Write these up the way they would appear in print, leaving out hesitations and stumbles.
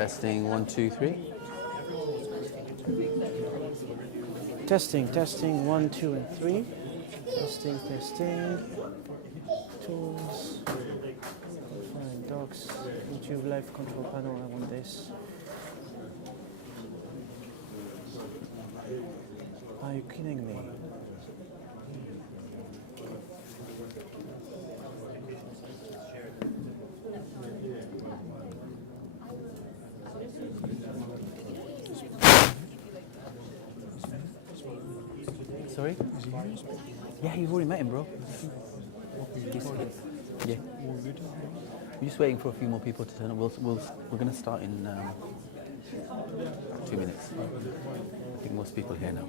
Testing, 1, 2, 3. Testing, 1, 2, and 3. Testing. Tools. Fine, docs. YouTube live control panel. I want this. Are you kidding me? Sorry? Yeah, you've already met him, bro. Yeah. We're just waiting for a few more people to turn up. We're going to start in 2 minutes. I think most people here now.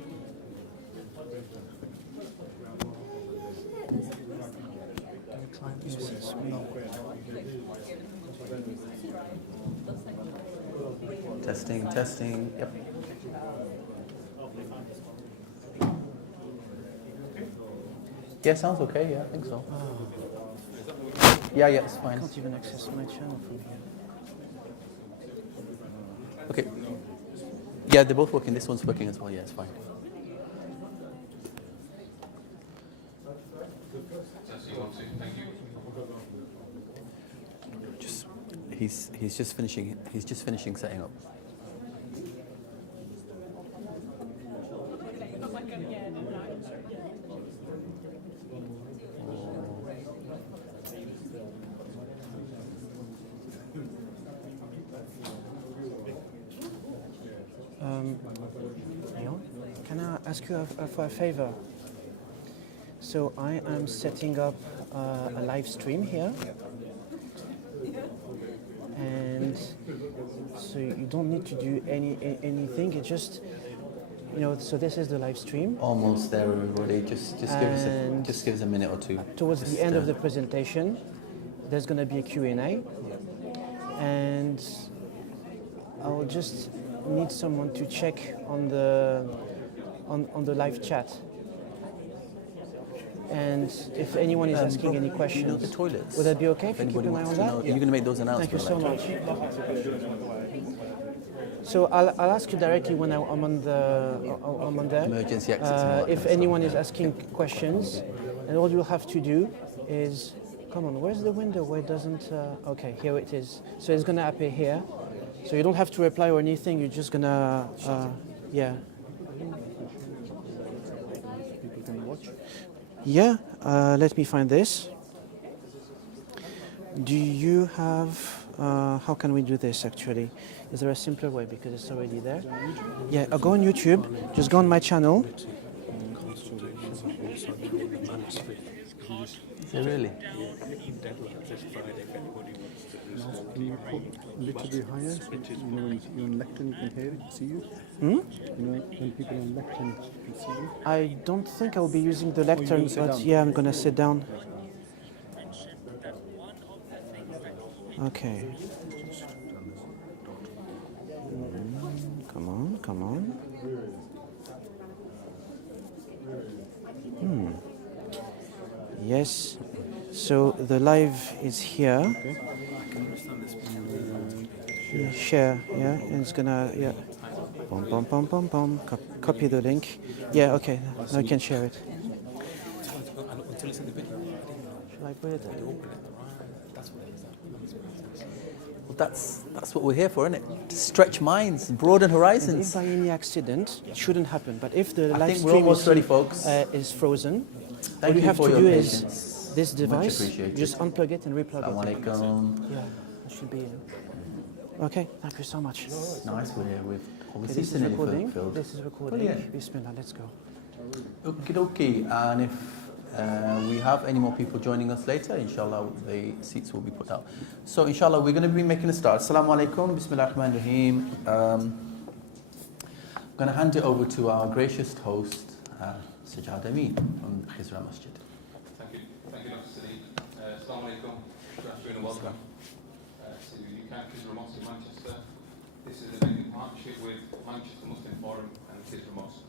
Testing. Yep. Yeah, sounds okay. Yeah, I think so. Yeah, it's fine. I can't even access my channel from here. Okay. Yeah, they're both working. This one's working as well. Yeah, it's fine. He's just finishing setting up. Can I ask you for a favor? So I am setting up a live stream here, and so you don't need to do anything. It just, so this is the live stream. Almost there, everybody. Just give us a minute or two. Towards the end of the presentation, there's going to be a Q&A, and I'll just need someone to check on the live chat. And if anyone is asking any questions, the toilets, would that be okay if you keep an eye on that? You're going to make those announcements. Thank you so much. So I'll ask you directly when I'm on there. Emergency exits. If anyone is asking questions, and all you'll have to do is, come on, where's the window where it doesn't? Okay, here it is. So it's going to appear here. So you don't have to reply or anything. You're just going to, yeah. People can watch. Yeah, let me find this. Do you have, how can we do this actually? Is there a simpler way because it's already there? Yeah, I'll go on YouTube, just go on my channel. Is it really? Can you put a little bit higher? So, when you're on lectern, you can hear it, see you? When people are on lectern, you can see you? I don't think I'll be using the lectern, but yeah, I'm going to sit down. Okay. Come on. Yes. So the live is here. Okay. Yeah, share, yeah, and it's gonna, yeah. Bum. Copy the link. Yeah, okay, now you can share it. Shall I put it? Well, that's what we're here for, isn't it? To stretch minds, broaden horizons. And if by any accident, it shouldn't happen. But if the live think we're stream almost ready, folks. Is frozen, Thank all you you have for to your do patience. is this device, just unplug it and replug it. Yeah, it should be. Okay, thank you so much. Nice, we're here with Okay, this is recording. This is recording. Brilliant. Bismillah, let's go. Okie dokie. And if we have any more people joining us later, inshallah, the seats will be put out. So, inshallah, we're going to be making a start. Assalamu alaikum. Bismillah ar-Rahman ar-Rahim. I'm going to hand it over to our gracious host, Sajjad Amin from Khizra Masjid. Thank you, Dr. Salim. Assalamu alaikum. Good afternoon and welcome to UK Khizra Mosque in Manchester. This is a big partnership with Manchester Muslim Forum and Khizra Mosque.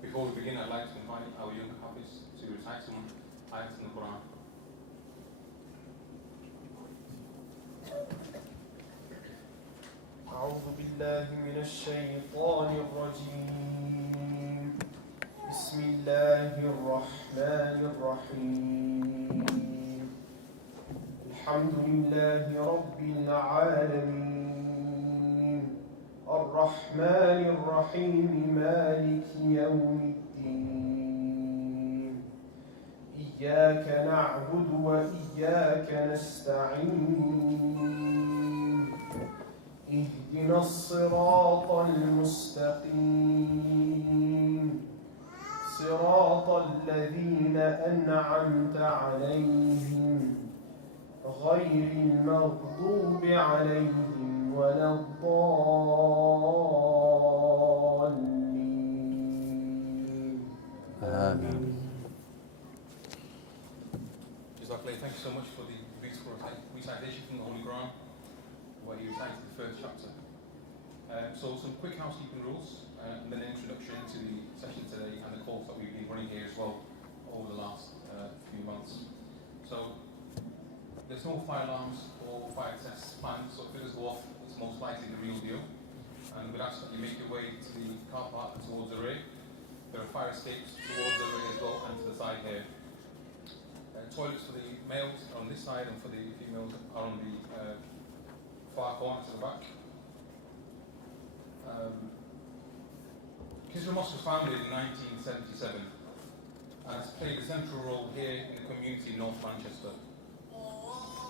Before we begin, I'd like to invite our young Hafiz to recite some ayats in the Quran. أعوذ بالله من الشيطان الرجيم بسم الله الرحمن الرحيم الحمد لله رب العالمين الرحمن الرحيم مالك يوم الدين إياك نعبد وإياك نستعين اهدنا الصراط المستقيم صراط الذين أنعمت عليهم غير المغضوب عليهم ولا الضالين آمين. Jazakallah, thank you so much for the beautiful recitation from the Holy Quran, where you recited the first chapter. So some quick housekeeping rules, and then an introduction to the session today and the course that we've been running here as well over the last few months. So there's no fire alarms or fire tests planned, so if it does go off, it's most likely the real deal. And we'd ask that you make your way to the car park towards the rear. There are fire escapes towards the rear as well and to the side here. Toilets for the males are on this side and for the females are on the far corner to the back. Kisra Mosque was founded in 1977 and has played a central role here in the community in North Manchester.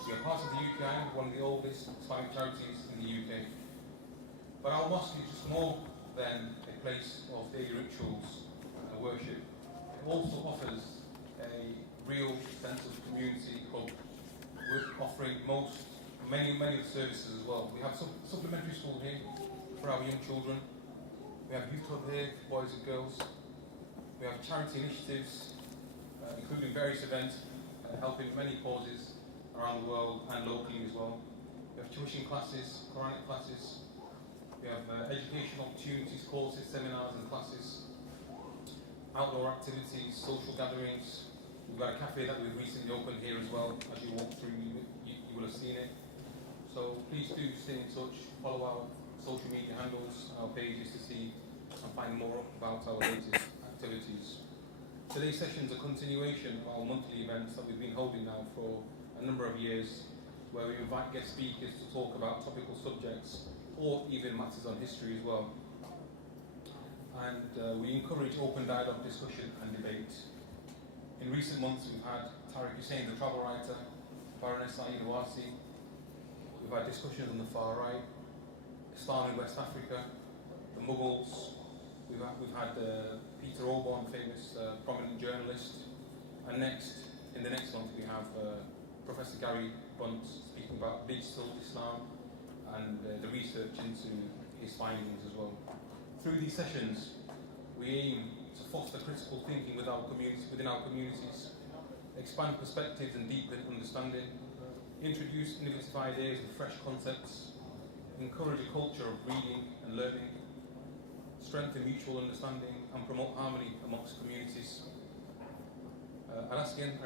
We are part of the UKI, one of the oldest Islamic charities in the UK. But our mosque is just more than a place of daily rituals and worship. It also offers a real sense of community hub. We're offering many of the services as well. We have supplementary school here for our young children. We have youth club here, boys and girls. We have charity initiatives, including various events, helping many causes around the world and locally as well. We have tuition classes, Quranic classes. We have educational opportunities, courses, seminars and classes. Outdoor activities, social gatherings. We've got a cafe that we've recently opened here as well. As you walk through, you will have seen it. So please do stay in touch, follow our social media handles, our pages to see and find more about our latest activities. Today's session is a continuation of our monthly events that we've been holding now for a number of years, where we invite guest speakers to talk about topical subjects or even matters on history as well. And we encourage open dialogue, discussion and debate. In recent months we've had Tariq Hussain, the travel writer, Baroness Saeed Awasi. We've had discussions on the far right, Islam in West Africa, the Mughals. We've had Peter Orban, famous prominent journalist. And in the next month we have Professor Gary Bunt speaking about digital Islam and the research into his findings as well. Through these sessions, we aim to foster critical thinking within our communities, expand perspectives and deepen understanding, introduce innovative ideas and fresh concepts, encourage a culture of reading and learning, strengthen mutual understanding and promote harmony amongst communities. I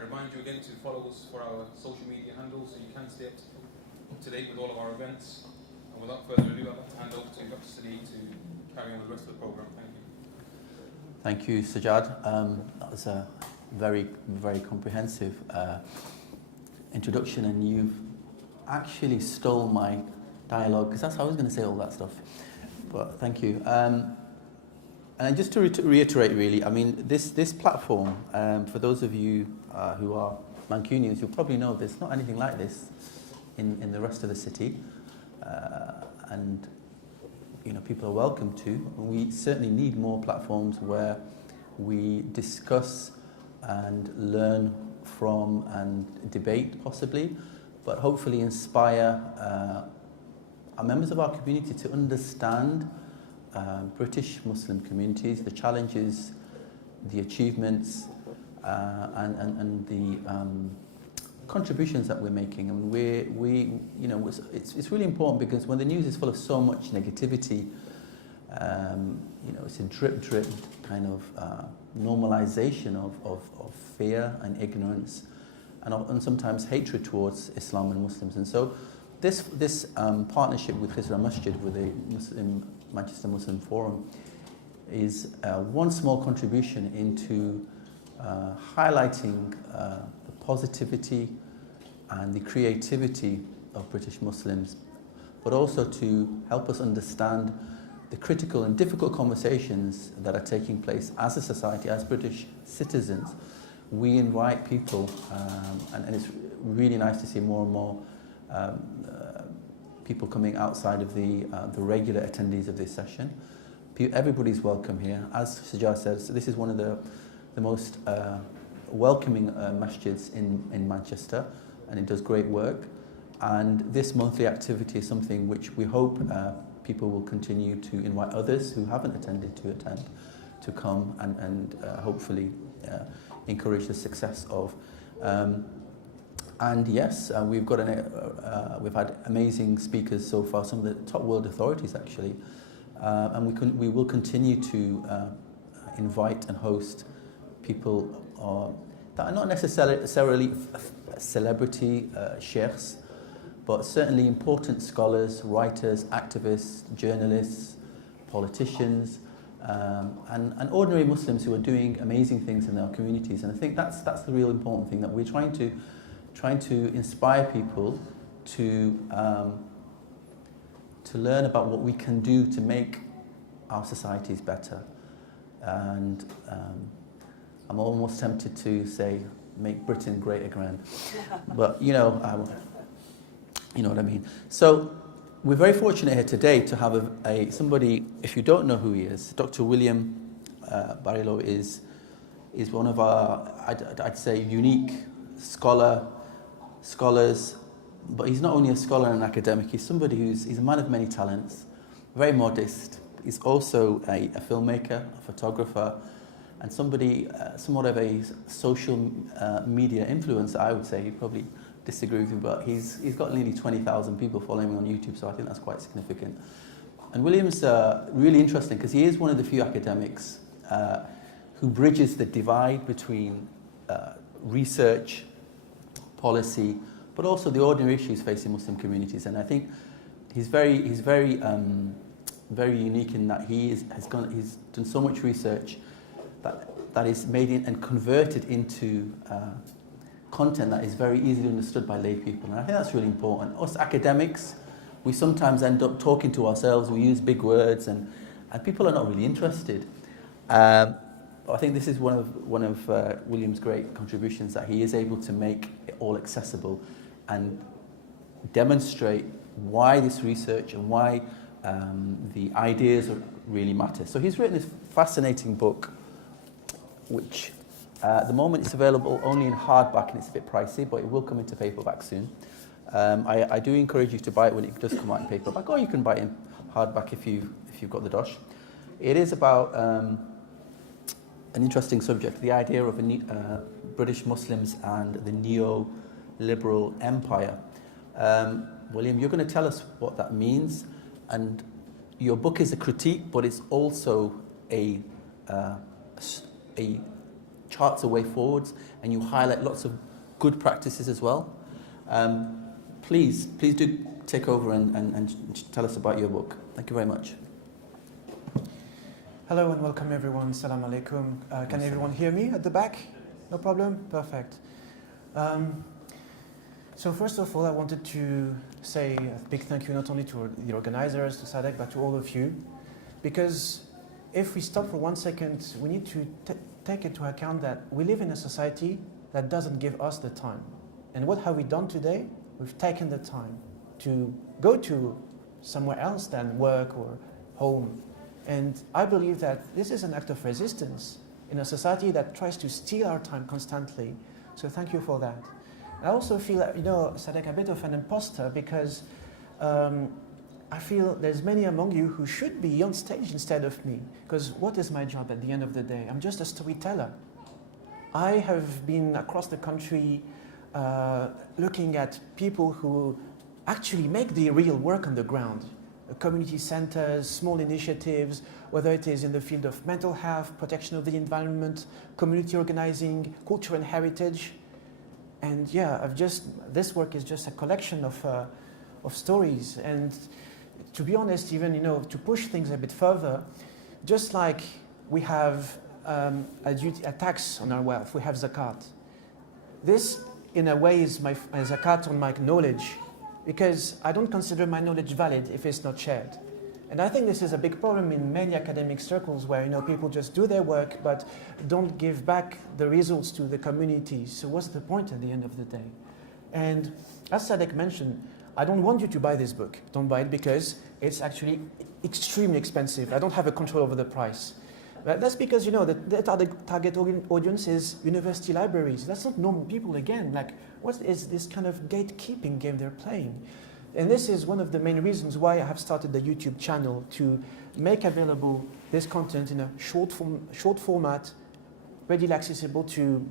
remind you again to follow us for our social media handles so you can stay up to date with all of our events. And without further ado, I'd like to hand over to Dr. Saeed to carry on with the rest of the programme. Thank you. Thank you, Sajjad. That was a very, very comprehensive introduction, and you've actually stole my dialogue, because that's how I was going to say all that stuff. But thank you. And just to reiterate, really, I mean, this platform, for those of you who are Mancunians, you'll probably know there's not anything like this in the rest of the city. And people are welcome to. We certainly need more platforms where we discuss and learn from and debate possibly, but hopefully inspire our members of our community to understand British Muslim communities, the challenges, the achievements, and the contributions that we're making. And it's really important, because when the news is full of so much negativity, it's a drip kind of normalization of fear and ignorance, and sometimes hatred towards Islam and Muslims. And so this partnership with Khizra Masjid, with the Manchester Muslim Forum, is one small contribution into highlighting the positivity and the creativity of British Muslims, but also to help us understand the critical and difficult conversations that are taking place as a society, as British citizens. We invite people, and it's really nice to see more and more people coming outside of the regular attendees of this session. Everybody's welcome here. As Sajjad says, this is one of the most welcoming masjids in Manchester, and it does great work. And this monthly activity is something which we hope people will continue to invite others who haven't attended to attend, to come and hopefully encourage the success of. And yes, we've had amazing speakers so far, some of the top world authorities actually, and we will continue to invite and host people that are not necessarily celebrity sheikhs, but certainly important scholars, writers, activists, journalists, politicians, and ordinary Muslims who are doing amazing things in their communities. And I think that's the real important thing, that we're trying to inspire people to learn about what we can do to make our societies better. And I'm almost tempted to say, make Britain great again. But you know what I mean. So we're very fortunate here today to have somebody, if you don't know who he is, Dr. William Barillo is one of our, I'd say, unique scholars, but he's not only a scholar and an academic, he's somebody he's a man of many talents, very modest. He's also a filmmaker, a photographer, and somebody, somewhat of a social media influencer, I would say. He'd probably disagree with me, but he's got nearly 20,000 people following him on YouTube, so I think that's quite significant. And William's really interesting because he is one of the few academics who bridges the divide between research, policy, but also the ordinary issues facing Muslim communities. And I think he's very unique in that he's done so much research that is made and converted into content that is very easily understood by lay people. And I think that's really important. Us academics, we sometimes end up talking to ourselves, we use big words, and people are not really interested. I think this is one of William's great contributions, that he is able to make it all accessible and demonstrate why this research and why the ideas really matter. So he's written this fascinating book, which at the moment it's available only in hardback, and it's a bit pricey, but it will come into paperback soon. I do encourage you to buy it when it does come out in paperback, or you can buy it in hardback if you've got the dosh. It is about an interesting subject, the idea of British Muslims and the neoliberal empire. William, you're going to tell us what that means, and your book is a critique, but it's also a charts a way forwards, and you highlight lots of good practices as well. Please do take over and tell us about your book. Thank you very much. Hello and welcome everyone. Assalamu alaikum. Can everyone hear me at the back? No problem? Perfect. So first of all, I wanted to say a big thank you not only to the organizers, to Sadek, but to all of you. Because if we stop for 1 second, we need to take into account that we live in a society that doesn't give us the time. And what have we done today? We've taken the time to go to somewhere else than work or home. And I believe that this is an act of resistance in a society that tries to steal our time constantly. So thank you for that. I also feel that, Sadek, a bit of an imposter, because I feel there's many among you who should be on stage instead of me. Because what is my job at the end of the day? I'm just a storyteller. I have been across the country looking at people who actually make the real work on the ground. Community centers, small initiatives, whether it is in the field of mental health, protection of the environment, community organizing, culture and heritage. And yeah, this work is just a collection of stories. And to be honest, even to push things a bit further, just like we have a tax on our wealth, we have zakat. This, in a way, is my zakat on my knowledge, because I don't consider my knowledge valid if it's not shared. And I think this is a big problem in many academic circles where people just do their work but don't give back the results to the community. So what's the point at the end of the day? And as Sadek mentioned, I don't want you to buy this book. Don't buy it because it's actually extremely expensive. I don't have a control over the price. But that's because the target audience is university libraries. That's not normal people again. Like, what is this kind of gatekeeping game they're playing? And this is one of the main reasons why I have started the YouTube channel, to make available this content in a short format, readily accessible to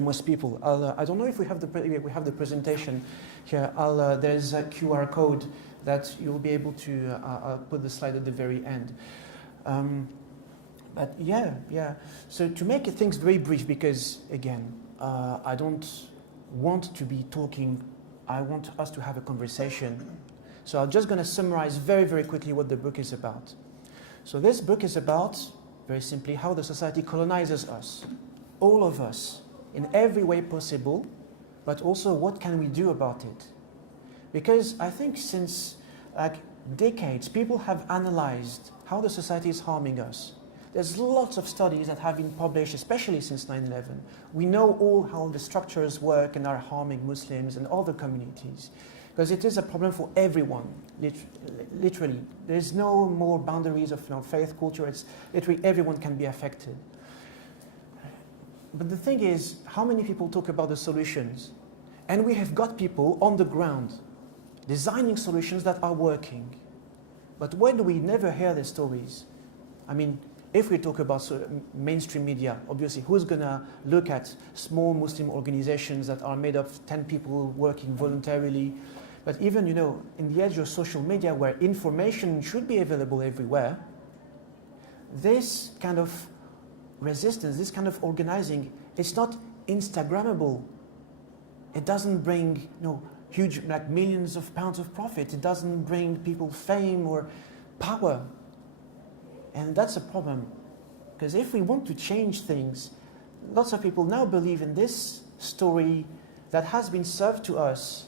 most people. I don't know if we have the presentation here. There's a QR code that you'll be able to. I'll put the slide at the very end. But yeah. So to make things very brief, because again, I don't want to be talking. I want us to have a conversation. So I'm just going to summarize very, very quickly what the book is about. So this book is about, very simply, how the society colonizes us, all of us, in every way possible, but also what can we do about it? Because I think since decades, people have analyzed how the society is harming us. There's lots of studies that have been published, especially since 9/11. We know all how the structures work and are harming Muslims and other communities, because it is a problem for everyone, literally. There's no more boundaries of faith, culture. It's literally everyone can be affected. But the thing is, how many people talk about the solutions? And we have got people on the ground designing solutions that are working. But why do we never hear their stories? I mean, if we talk about mainstream media, obviously, who's going to look at small Muslim organizations that are made of 10 people working voluntarily? But even, in the age of social media, where information should be available everywhere, this kind of resistance, this kind of organizing, it's not Instagrammable. It doesn't bring, huge, millions of pounds of profit. It doesn't bring people fame or power. And that's a problem, because if we want to change things, lots of people now believe in this story that has been served to us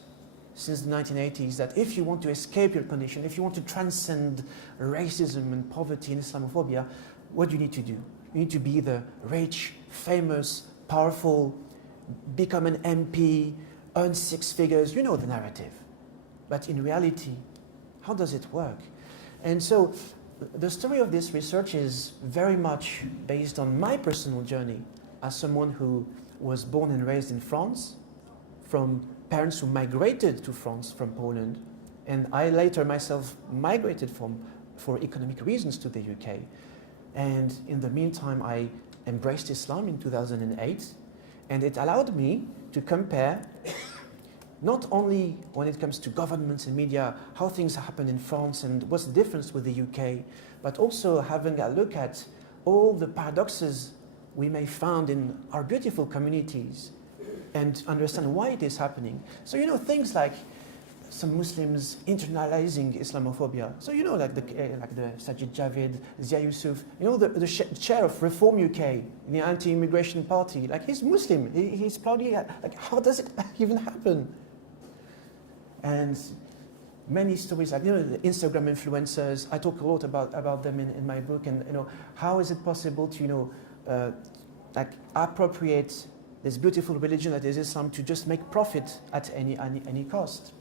since the 1980s, that if you want to escape your condition, if you want to transcend racism and poverty and Islamophobia, what do you need to do? You need to be the rich, famous, powerful, become an MP, earn 6 figures. You know the narrative. But in reality, how does it work? And so the story of this research is very much based on my personal journey as someone who was born and raised in France, from parents who migrated to France from Poland, and I later myself migrated for economic reasons to the UK. And in the meantime, I embraced Islam in 2008, and it allowed me to compare not only when it comes to governments and media, how things happen in France and what's the difference with the UK, but also having a look at all the paradoxes we may find in our beautiful communities and understand why it is happening. So, things like some Muslims internalizing Islamophobia. So, like the Sajid Javid, Zia Yusuf, the chair of Reform UK, in the anti-immigration party, he's Muslim. He's proudly, how does it even happen? And many stories, the Instagram influencers, I talk a lot about them in my book, and how is it possible to appropriate this beautiful religion that is Islam to just make profit at any cost.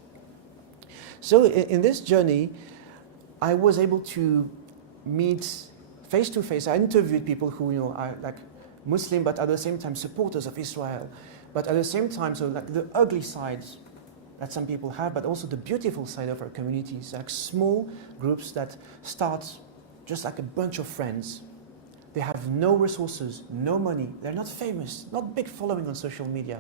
So in this journey, I was able to meet face to face. I interviewed people who are Muslim, but at the same time supporters of Israel, but at the same time, so the ugly sides that some people have, but also the beautiful side of our communities, small groups that start just like a bunch of friends. They have no resources, no money, they're not famous, not big following on social media,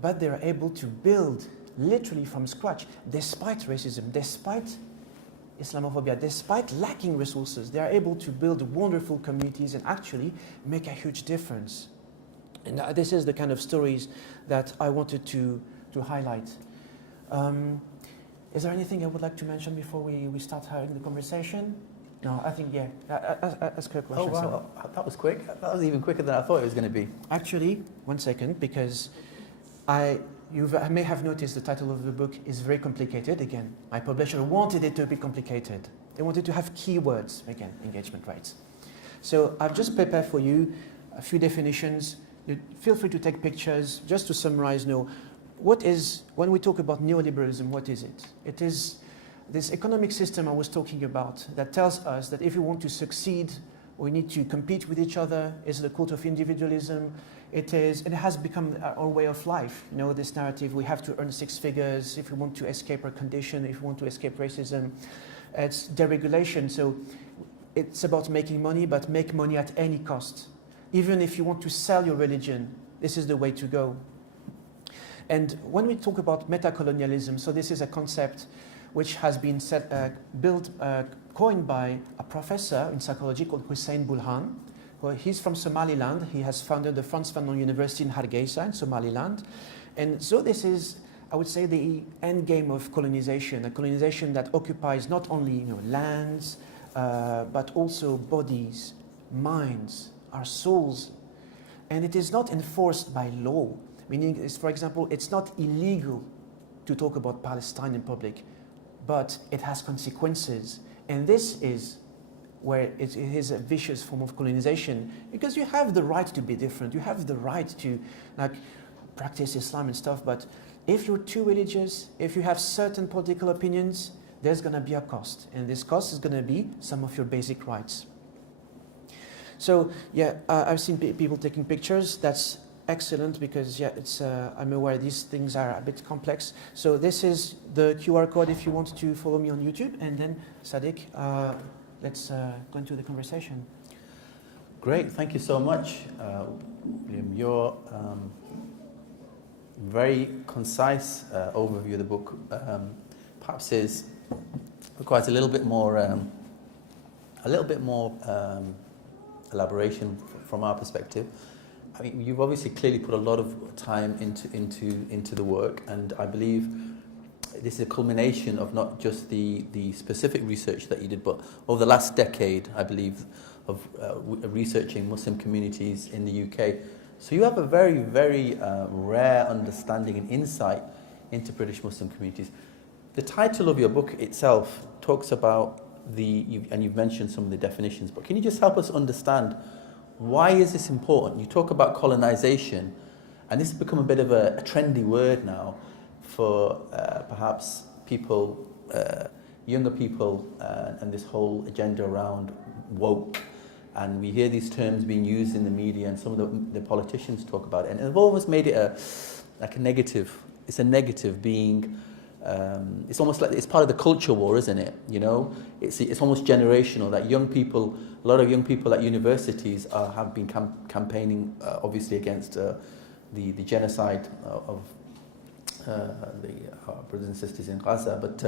but they're able to build literally from scratch, despite racism, despite Islamophobia, despite lacking resources, they are able to build wonderful communities and actually make a huge difference. And this is the kind of stories that I wanted to highlight. Is there anything I would like to mention before we start having the conversation? No, I think, yeah. Ask her a question. Oh, wow. That was quick. That was even quicker than I thought it was going to be. Actually, one second, because you may have noticed the title of the book is very complicated. Again, my publisher wanted it to be complicated. They wanted to have keywords, again, engagement rights. So I've just prepared for you a few definitions. Feel free to take pictures. Just to summarize, when we talk about neoliberalism, what is it? It is this economic system I was talking about that tells us that if we want to succeed, we need to compete with each other. It's the cult of individualism. It has become our way of life. You know, this narrative, we have to earn 6 figures if we want to escape our condition, if we want to escape racism. It's deregulation, so it's about making money, but make money at any cost. Even if you want to sell your religion, this is the way to go. And when we talk about meta-colonialism, so this is a concept which has been coined by a professor in psychology called Hussein Bulhan. Well, he's from Somaliland. He has founded the Frans Fanon University in Hargeisa in Somaliland. And so this is, I would say, the end game of colonization, a colonization that occupies not only lands, but also bodies, minds, our souls. And it is not enforced by law, meaning, for example, it's not illegal to talk about Palestine in public, but it has consequences. And this is where it is a vicious form of colonization, because you have the right to be different, you have the right to practice Islam and stuff, but if you're too religious, if you have certain political opinions, there's going to be a cost, and this cost is going to be some of your basic rights. So yeah, I've seen people taking pictures. That's excellent, because I'm aware these things are a bit complex. So this is the QR code if you want to follow me on YouTube, and then Sadiq, let's go into the conversation. Great, thank you so much, William. Your very concise overview of the book perhaps requires a little bit more elaboration from our perspective. I mean, you've obviously clearly put a lot of time into the work, and I believe this is a culmination of not just the specific research that you did, but over the last decade, I believe, of researching Muslim communities in the UK. So you have a very, very rare understanding and insight into British Muslim communities. The title of your book itself talks about and you've mentioned some of the definitions, but can you just help us understand why is this important? You talk about colonization, and this has become a bit of a trendy word now for perhaps people, younger people, and this whole agenda around woke. And we hear these terms being used in the media, and some of the politicians talk about it. And they've always made it a negative. It's a negative being. It's almost like it's part of the culture war, isn't it? You know, it's almost generational that a lot of young people at universities have been campaigning, obviously, against the genocide of our brothers and sisters in Gaza. But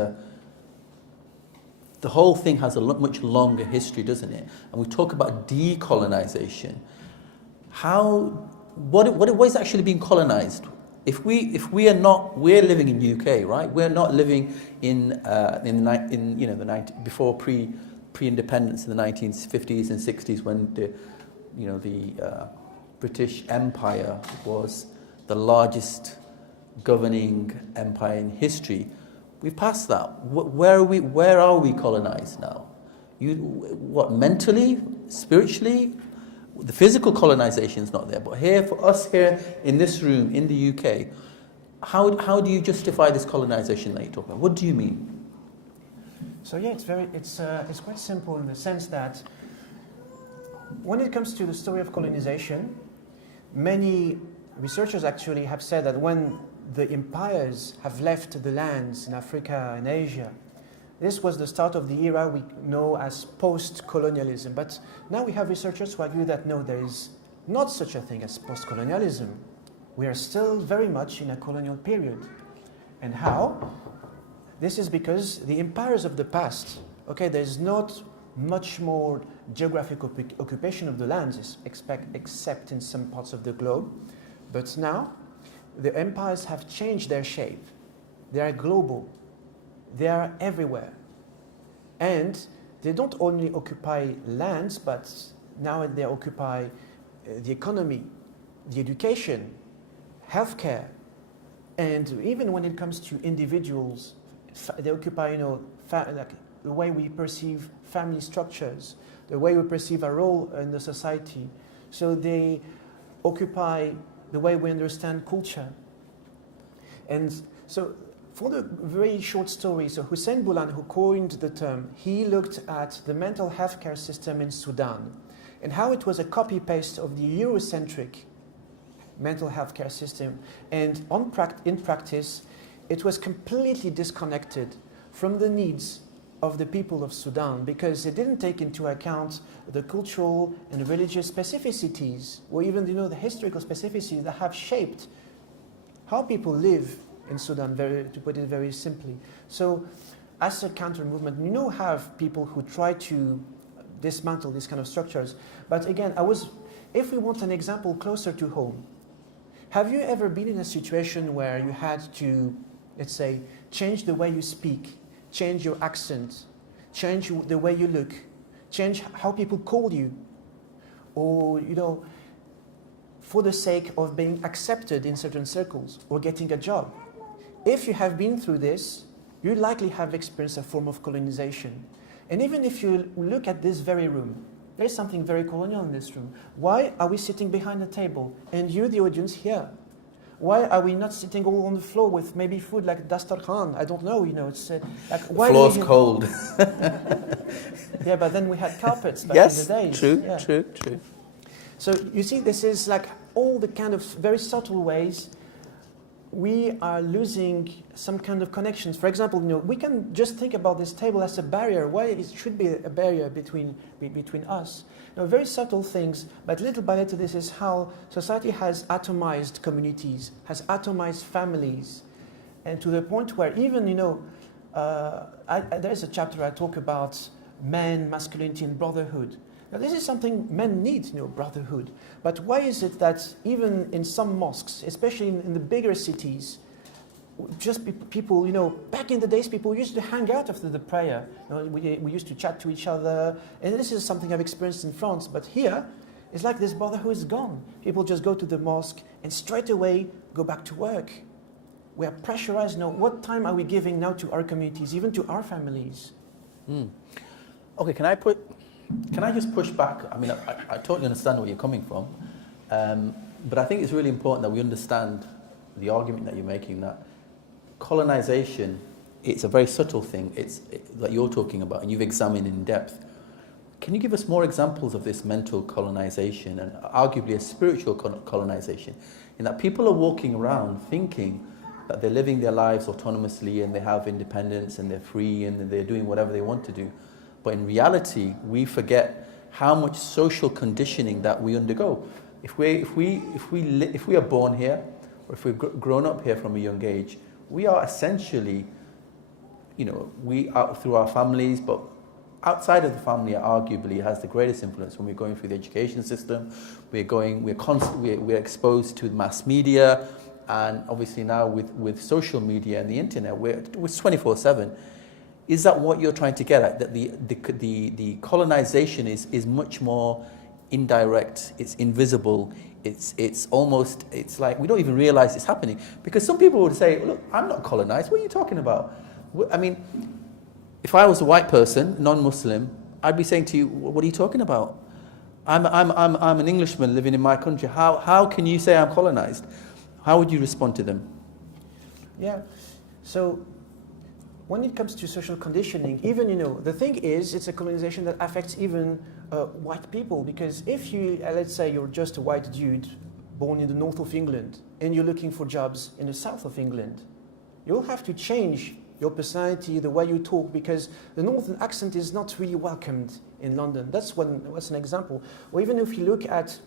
the whole thing has a much longer history, doesn't it? And we talk about decolonization. What is actually being colonized? If we're living in UK, right? We're not living before pre-independence in the 1950s and 60s, when the British Empire was the largest governing empire in history. We've passed that. Where are we colonized now? Mentally, spiritually? The physical colonization is not there, but for us here in this room in the UK, how do you justify this colonization that you're talking about? What do you mean? So yeah, it's quite simple in the sense that when it comes to the story of colonization, many researchers actually have said that when the empires have left the lands in Africa and Asia, this was the start of the era we know as post-colonialism. But now we have researchers who argue that no, there is not such a thing as post-colonialism. We are still very much in a colonial period. And how? This is because the empires of the past, there's not much more geographic occupation of the lands, except in some parts of the globe. But now, the empires have changed their shape. They are global. They are everywhere. And they don't only occupy lands, but now they occupy the economy, the education, healthcare, and even when it comes to individuals, they occupy, like the way we perceive family structures, the way we perceive our role in the society. So they occupy the way we understand culture. And so for the very short story, so Hussein Boulan, who coined the term, he looked at the mental health care system in Sudan and how it was a copy-paste of the Eurocentric mental health care system. And in practice, it was completely disconnected from the needs of the people of Sudan because it didn't take into account the cultural and religious specificities or even the historical specificities that have shaped how people live in Sudan, to put it very simply. So as a counter movement, have people who try to dismantle these kind of structures. But again, if we want an example closer to home, have you ever been in a situation where you had to, let's say, change the way you speak, change your accent, change the way you look, change how people call you, or, for the sake of being accepted in certain circles or getting a job? If you have been through this, you likely have experienced a form of colonization. And even if you look at this very room, there's something very colonial in this room. Why are we sitting behind a table and you, the audience, here? Why are we not sitting all on the floor with maybe food like dastarkhan? I don't know, it's like... Why the floor's cold. Yeah, but then we had carpets back yes, in the days. True, yeah. true. So you see, this is like all the kind of very subtle ways we are losing some kind of connections. For example, we can just think about this table as a barrier. Why it should be a barrier between us? Very subtle things, but little by little, this is how society has atomized communities, has atomized families, and to the point where even, there's a chapter I talk about men, masculinity, and brotherhood. Now, this is something men need, brotherhood. But why is it that even in some mosques, especially in the bigger cities, just people, back in the days, people used to hang out after the prayer. We used to chat to each other. And this is something I've experienced in France. But here, it's like this brotherhood is gone. People just go to the mosque and straight away go back to work. We are pressurized. What time are we giving now to our communities, even to our families? Okay, can I just push back? I mean, I totally understand where you're coming from, but I think it's really important that we understand the argument that you're making, that colonization, it's a very subtle thing that you're talking about and you've examined in depth. Can you give us more examples of this mental colonization and arguably a spiritual colonization, in that people are walking around thinking that they're living their lives autonomously and they have independence and they're free and they're doing whatever they want to do? But in reality, we forget how much social conditioning that we undergo. If we are born here, or if we've grown up here from a young age, we are essentially, we are through our families, but outside of the family, arguably has the greatest influence when we're going through the education system. We're exposed to mass media, and obviously now with social media and the internet, we're 24/7. Is that what you're trying to get at? That the colonization is much more indirect, it's invisible, it's almost, it's like we don't even realize it's happening. Because some people would say, look, I'm not colonized, what are you talking about? I mean, if I was a white person, non-Muslim, I'd be saying to you, what are you talking about? I'm an Englishman living in my country. How can you say I'm colonized? How would you respond to them? Yeah, so when it comes to social conditioning, even, the thing is, it's a colonization that affects even white people. Because if you, let's say you're just a white dude born in the north of England and you're looking for jobs in the south of England, you'll have to change your personality, the way you talk, because the northern accent is not really welcomed in London. That's an example. Or even if you look at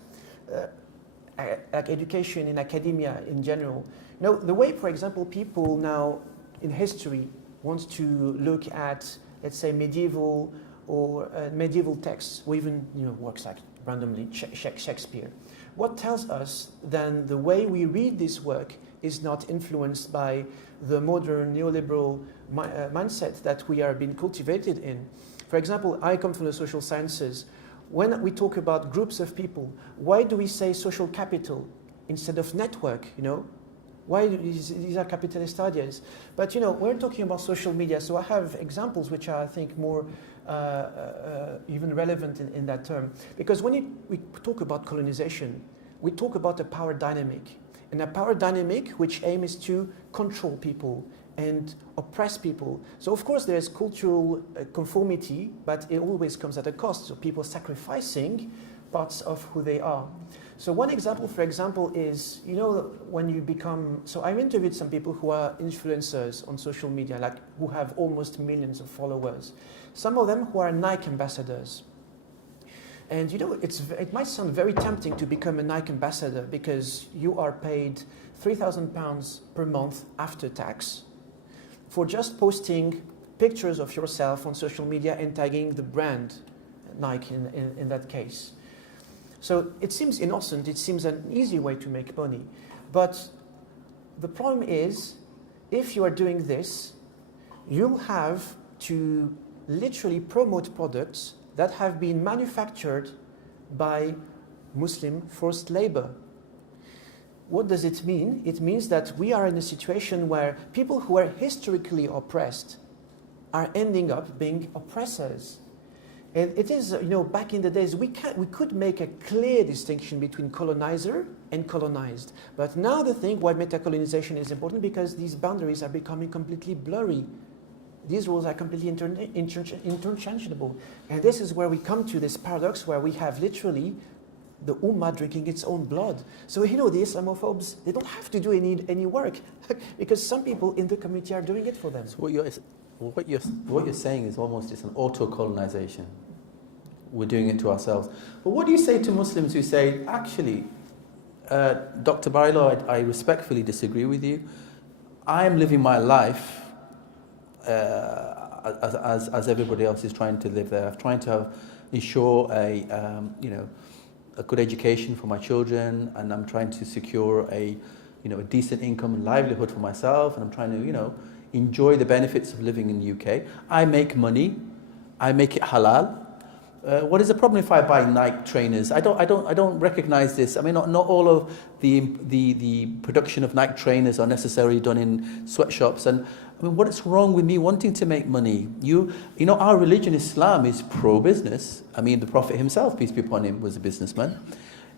like education in academia in general, the way, for example, people now in history wants to look at, let's say, medieval texts, or even works like randomly Shakespeare. What tells us then the way we read this work is not influenced by the modern neoliberal mindset that we are being cultivated in. For example, I come from the social sciences. When we talk about groups of people, why do we say social capital instead of network, you know? Why these are capitalist ideas? But you know, we're talking about social media, so I have examples which are, I think, more even relevant in that term. Because when we talk about colonization, we talk about a power dynamic. And a power dynamic which aim is to control people and oppress people. So of course there's cultural conformity, but it always comes at a cost. So people sacrificing parts of who they are. So one example, for example, is, you know, when you become, so I interviewed some people who are influencers on social media, like who have almost millions of followers. Some of them who are Nike ambassadors. And you know, it might sound very tempting to become a Nike ambassador because you are paid £3,000 per month after tax for just posting pictures of yourself on social media and tagging the brand Nike in that case. So it seems innocent, it seems an easy way to make money. But the problem is, if you are doing this, you have to literally promote products that have been manufactured by Muslim forced labor. What does it mean? It means that we are in a situation where people who are historically oppressed are ending up being oppressors. And it is, you know, back in the days, we could make a clear distinction between colonizer and colonized. But now the thing why meta-colonization is important, because these boundaries are becoming completely blurry. These rules are completely interchangeable. And this is where we come to this paradox where we have literally the Ummah drinking its own blood. So, you know, the Islamophobes, they don't have to do any work because some people in the community are doing it for them. So what you're saying is almost it's an auto-colonization. We're doing it to ourselves. But what do you say to Muslims who say, actually, Dr. Barilo, I respectfully disagree with you. I am living my life as everybody else is trying to live there. I'm trying to ensure a good education for my children, and I'm trying to secure a decent income and livelihood for myself, and I'm trying to enjoy the benefits of living in the UK. I make money, I make it halal. What is the problem if I buy Nike trainers? I don't recognize this. I mean, not all of the production of Nike trainers are necessarily done in sweatshops. And I mean, what is wrong with me wanting to make money? Our religion, Islam, is pro-business. I mean, the Prophet himself, peace be upon him, was a businessman.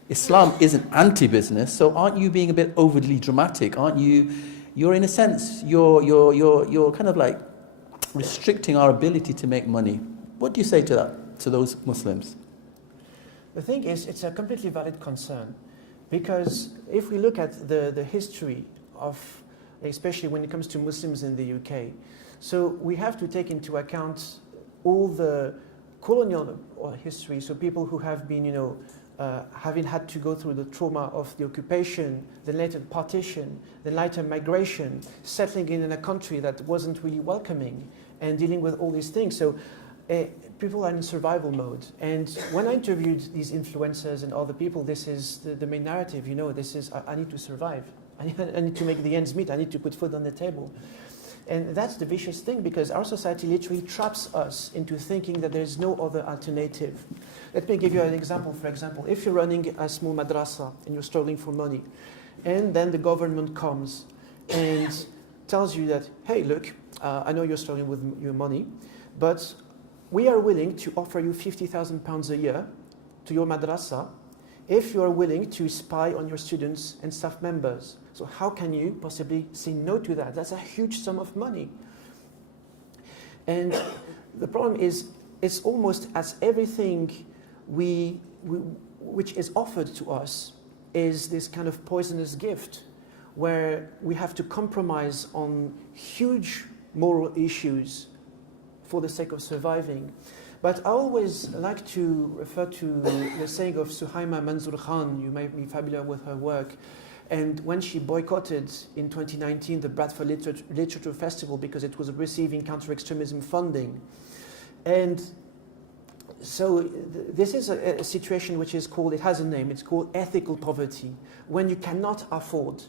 Islam isn't anti-business. So aren't you being a bit overly dramatic? Aren't you? You're in a sense, you're kind of like restricting our ability to make money. What do you say to that, to those Muslims? The thing is, it's a completely valid concern, because if we look at the history of, especially when it comes to Muslims in the UK, so we have to take into account all the colonial history, so people who have been, having had to go through the trauma of the occupation, the later partition, the later migration, settling in a country that wasn't really welcoming, and dealing with all these things. So people are in survival mode. And when I interviewed these influencers and other people, this is the main narrative, this is, I need to survive. I need to make the ends meet. I need to put food on the table. And that's the vicious thing, because our society literally traps us into thinking that there is no other alternative. Let me give you an example. For example, if you're running a small madrasa and you're struggling for money, and then the government comes and tells you that, hey, look, I know you're struggling with your money, but we are willing to offer you £50,000 a year to your madrasa if you are willing to spy on your students and staff members. So how can you possibly say no to that? That's a huge sum of money. And the problem is, it's almost as everything which is offered to us is this kind of poisonous gift, where we have to compromise on huge moral issues for the sake of surviving. But I always like to refer to the saying of Suhaima Manzoor Khan. You may be familiar with her work. And when she boycotted in 2019 the Bradford Literature Festival because it was receiving counter-extremism funding. And so this is a situation which is called, it has a name, it's called ethical poverty, when you cannot afford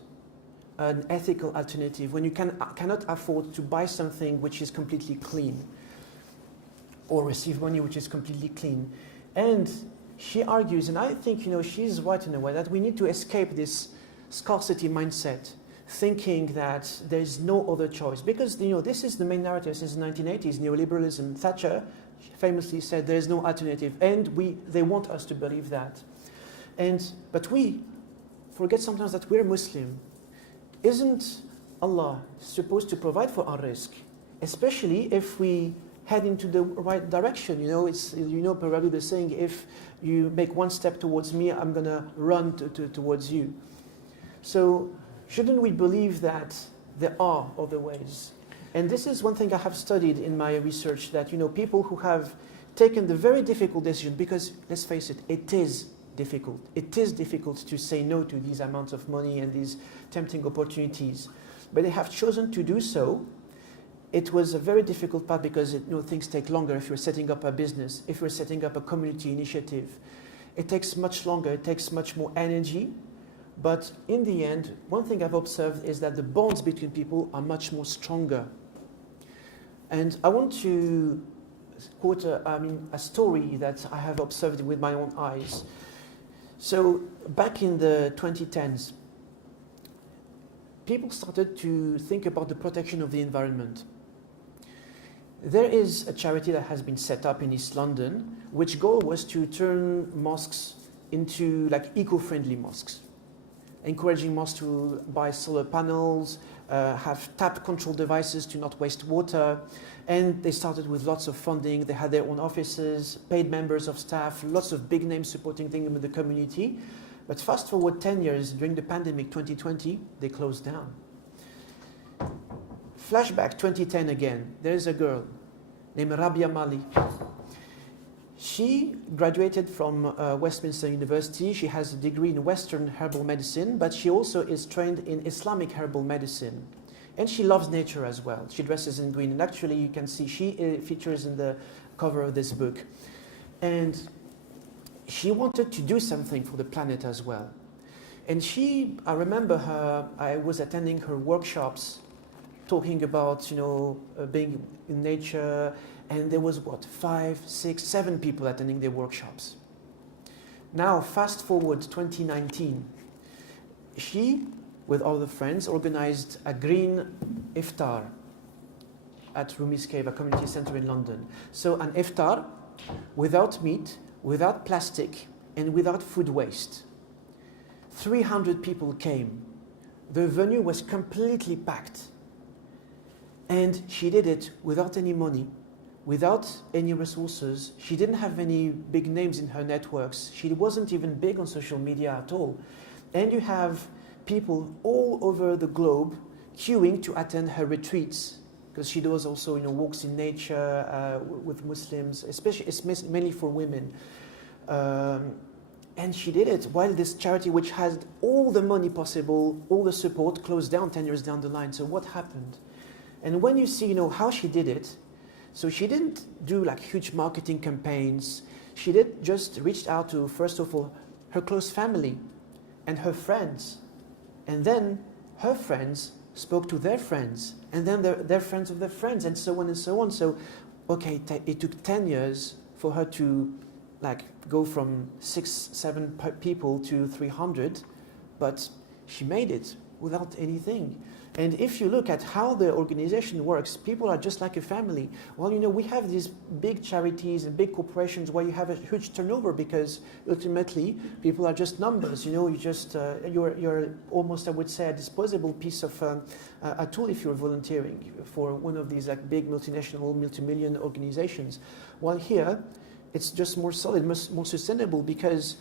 an ethical alternative, when you cannot afford to buy something which is completely clean or receive money which is completely clean. And she argues, and I think she's right in a way, that we need to escape this scarcity mindset, thinking that there is no other choice. Because this is the main narrative since the 1980s, neoliberalism. Thatcher famously said there is no alternative, and they want us to believe that. But we forget sometimes that we're Muslim. Isn't Allah supposed to provide for our risk, especially if we head into the right direction? It's probably the saying, if you make one step towards me, I'm going to run towards you. So shouldn't we believe that there are other ways? And this is one thing I have studied in my research, that people who have taken the very difficult decision, because let's face it, it is difficult. It is difficult to say no to these amounts of money and these tempting opportunities, but they have chosen to do so. It was a very difficult part because things take longer. If you're setting up a business, if you're setting up a community initiative, it takes much longer, it takes much more energy. But in the end, one thing I've observed is that the bonds between people are much more stronger. And I want to quote a story that I have observed with my own eyes. So back in the 2010s, people started to think about the protection of the environment. There is a charity that has been set up in East London, which goal was to turn mosques into eco-friendly mosques, encouraging mosques to buy solar panels, have tap control devices to not waste water. And they started with lots of funding. They had their own offices, paid members of staff, lots of big names supporting them in the community. But fast forward 10 years, during the pandemic 2020, they closed down. Flashback 2010 again, there is a girl named Rabia Mali. She graduated from Westminster University. She has a degree in Western herbal medicine, but she also is trained in Islamic herbal medicine. And she loves nature as well. She dresses in green. And actually, you can see she features in the cover of this book. And she wanted to do something for the planet as well. And I remember I was attending her workshops, talking about, being in nature. And there was 5, 6, 7 people attending their workshops. Now, fast forward 2019, she, with other friends, organized a green iftar at Rumi's Cave, a community center in London. So an iftar without meat, without plastic, and without food waste. 300 people came. The venue was completely packed. And she did it without any money, without any resources. She didn't have any big names in her networks. She wasn't even big on social media at all. And you have people all over the globe queuing to attend her retreats, because she does also walks in nature with Muslims, especially it's mainly for women. And she did it while this charity, which has all the money possible, all the support, closed down 10 years down the line. So what happened? And when you see how she did it, so she didn't do huge marketing campaigns. She did just reached out to, first of all, her close family and her friends. And then her friends spoke to their friends, and then their friends of their friends, and so on and so on. So, okay, it took 10 years for her to go from 6, 7 people to 300, but she made it without anything. And if you look at how the organization works, people are just like a family. Well, we have these big charities and big corporations where you have a huge turnover, because ultimately people are just numbers. You're almost, I would say, a disposable piece of a tool if you're volunteering for one of these big multinational, multi-million organizations. While here, it's just more solid, more sustainable, because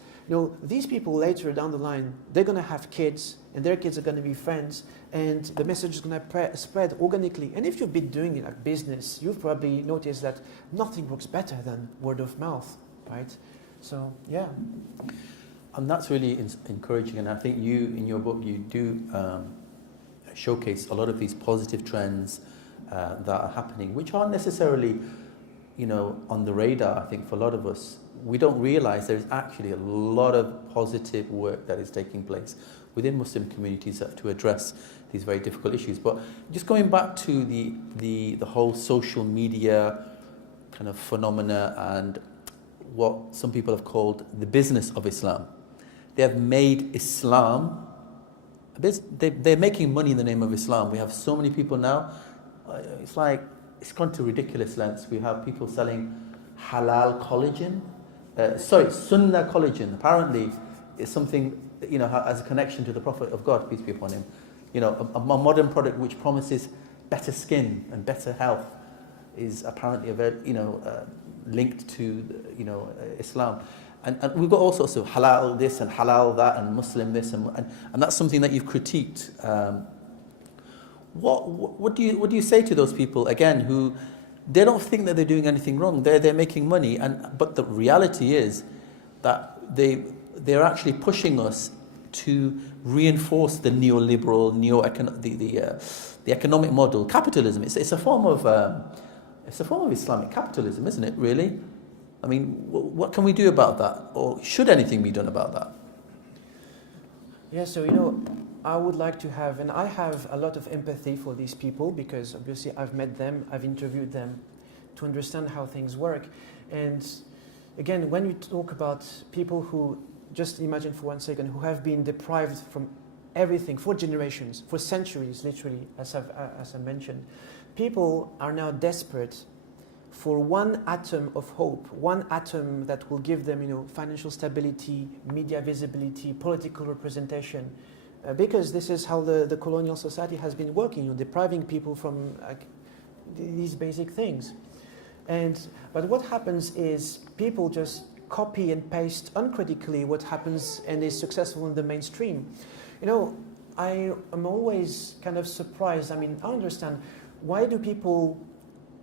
these people later down the line, they're going to have kids, and their kids are going to be friends, and the message is going to spread organically. And if you've been doing it business, you've probably noticed that nothing works better than word of mouth, right? So, yeah. And that's really encouraging. And I think you, in your book, you do showcase a lot of these positive trends that are happening, which aren't necessarily, on the radar, I think, for a lot of us. We don't realize there's actually a lot of positive work that is taking place within Muslim communities to address these very difficult issues. But just going back to the whole social media kind of phenomena and what some people have called the business of Islam. They have made Islam, they're making money in the name of Islam. We have so many people now, it's gone to ridiculous lengths. We have people selling halal collagen, sunnah collagen. Apparently it's something, has a connection to the Prophet of God, peace be upon him. A modern product which promises better skin and better health is apparently linked to Islam, and we've got all sorts of halal this and halal that and Muslim this and that's something that you've critiqued. What do you say to those people again who they don't think that they're doing anything wrong? They're making money, but the reality is that they're actually pushing us to reinforce the neoliberal the economic model, capitalism. It's a form of Islamic capitalism, isn't it, really? I mean, what can we do about that? Or should anything be done about that? Yeah, so, I would like to have, and I have a lot of empathy for these people because obviously I've met them, I've interviewed them to understand how things work. And again, when we talk about people who, just imagine for 1 second, who have been deprived from everything for generations, for centuries, literally, as I mentioned, people are now desperate for one atom of hope, one atom that will give them, financial stability, media visibility, political representation, because this is how the colonial society has been working, depriving people from these basic things. But what happens is people just copy and paste uncritically what happens and is successful in the mainstream. I am always kind of surprised. I understand, why do people,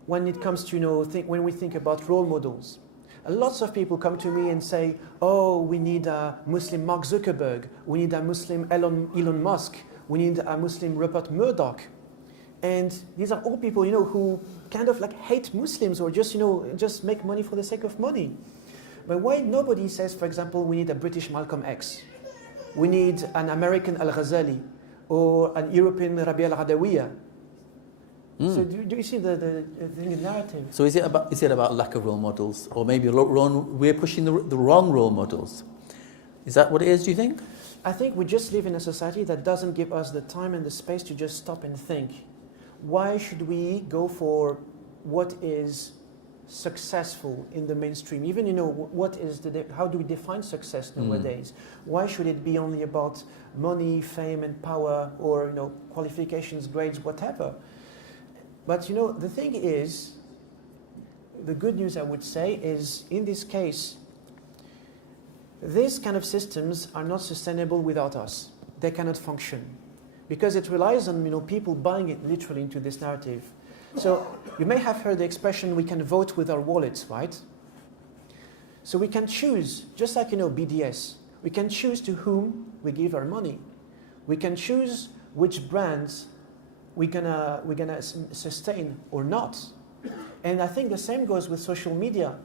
when it comes to, when we think about role models, lots of people come to me and say, oh, we need a Muslim Mark Zuckerberg, we need a Muslim Elon Musk, we need a Muslim Rupert Murdoch. And these are all people, who kind of hate Muslims or just make money for the sake of money. But why nobody says, for example, we need a British Malcolm X, we need an American Al-Ghazali, or an European Rabia al-Adawiya? So do you see the narrative? So is it about lack of role models, or maybe we're pushing the wrong role models? Is that what it is, do you think? I think we just live in a society that doesn't give us the time and the space to just stop and think. Why should we go for what is successful in the mainstream? Even, what is how do we define success nowadays? Why should it be only about money, fame and power, or, qualifications, grades, whatever? But, the thing is, the good news I would say is, in this case, these kind of systems are not sustainable without us. They cannot function. Because it relies on, people buying it literally into this narrative. So, you may have heard the expression, we can vote with our wallets, right? So we can choose, just like, BDS, we can choose to whom we give our money. We can choose which brands we're gonna sustain or not. And I think the same goes with social media.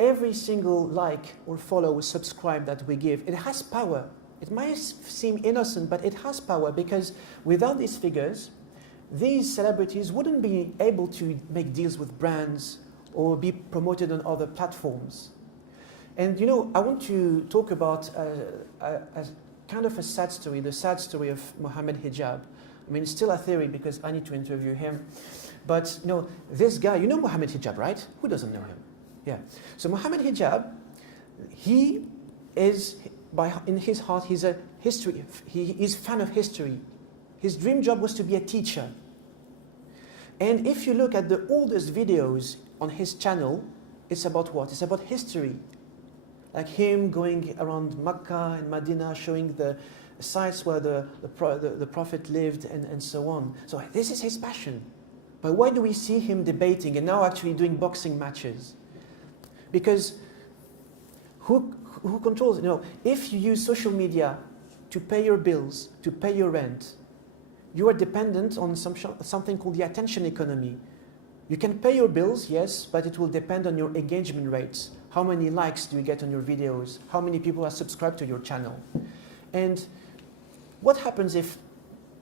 Every single like or follow or subscribe that we give, it has power. It might seem innocent, but it has power, because without these figures, these celebrities wouldn't be able to make deals with brands or be promoted on other platforms. And I want to talk about a kind of a sad story, the sad story of Mohammed Hijab. It's still a theory because I need to interview him. But this guy, Mohammed Hijab, right? Who doesn't know him? Yeah. So Mohammed Hijab, he is, in his heart, he is fan of history. His dream job was to be a teacher. And if you look at the oldest videos on his channel, it's about what? It's about history. Like him going around Mecca and Medina, showing the sites where the Prophet lived and so on. So this is his passion. But why do we see him debating and now actually doing boxing matches? Because who controls, if you use social media to pay your bills, to pay your rent, you are dependent on something called the attention economy. You can pay your bills, yes, but it will depend on your engagement rates. How many likes do you get on your videos? How many people are subscribed to your channel? And what happens if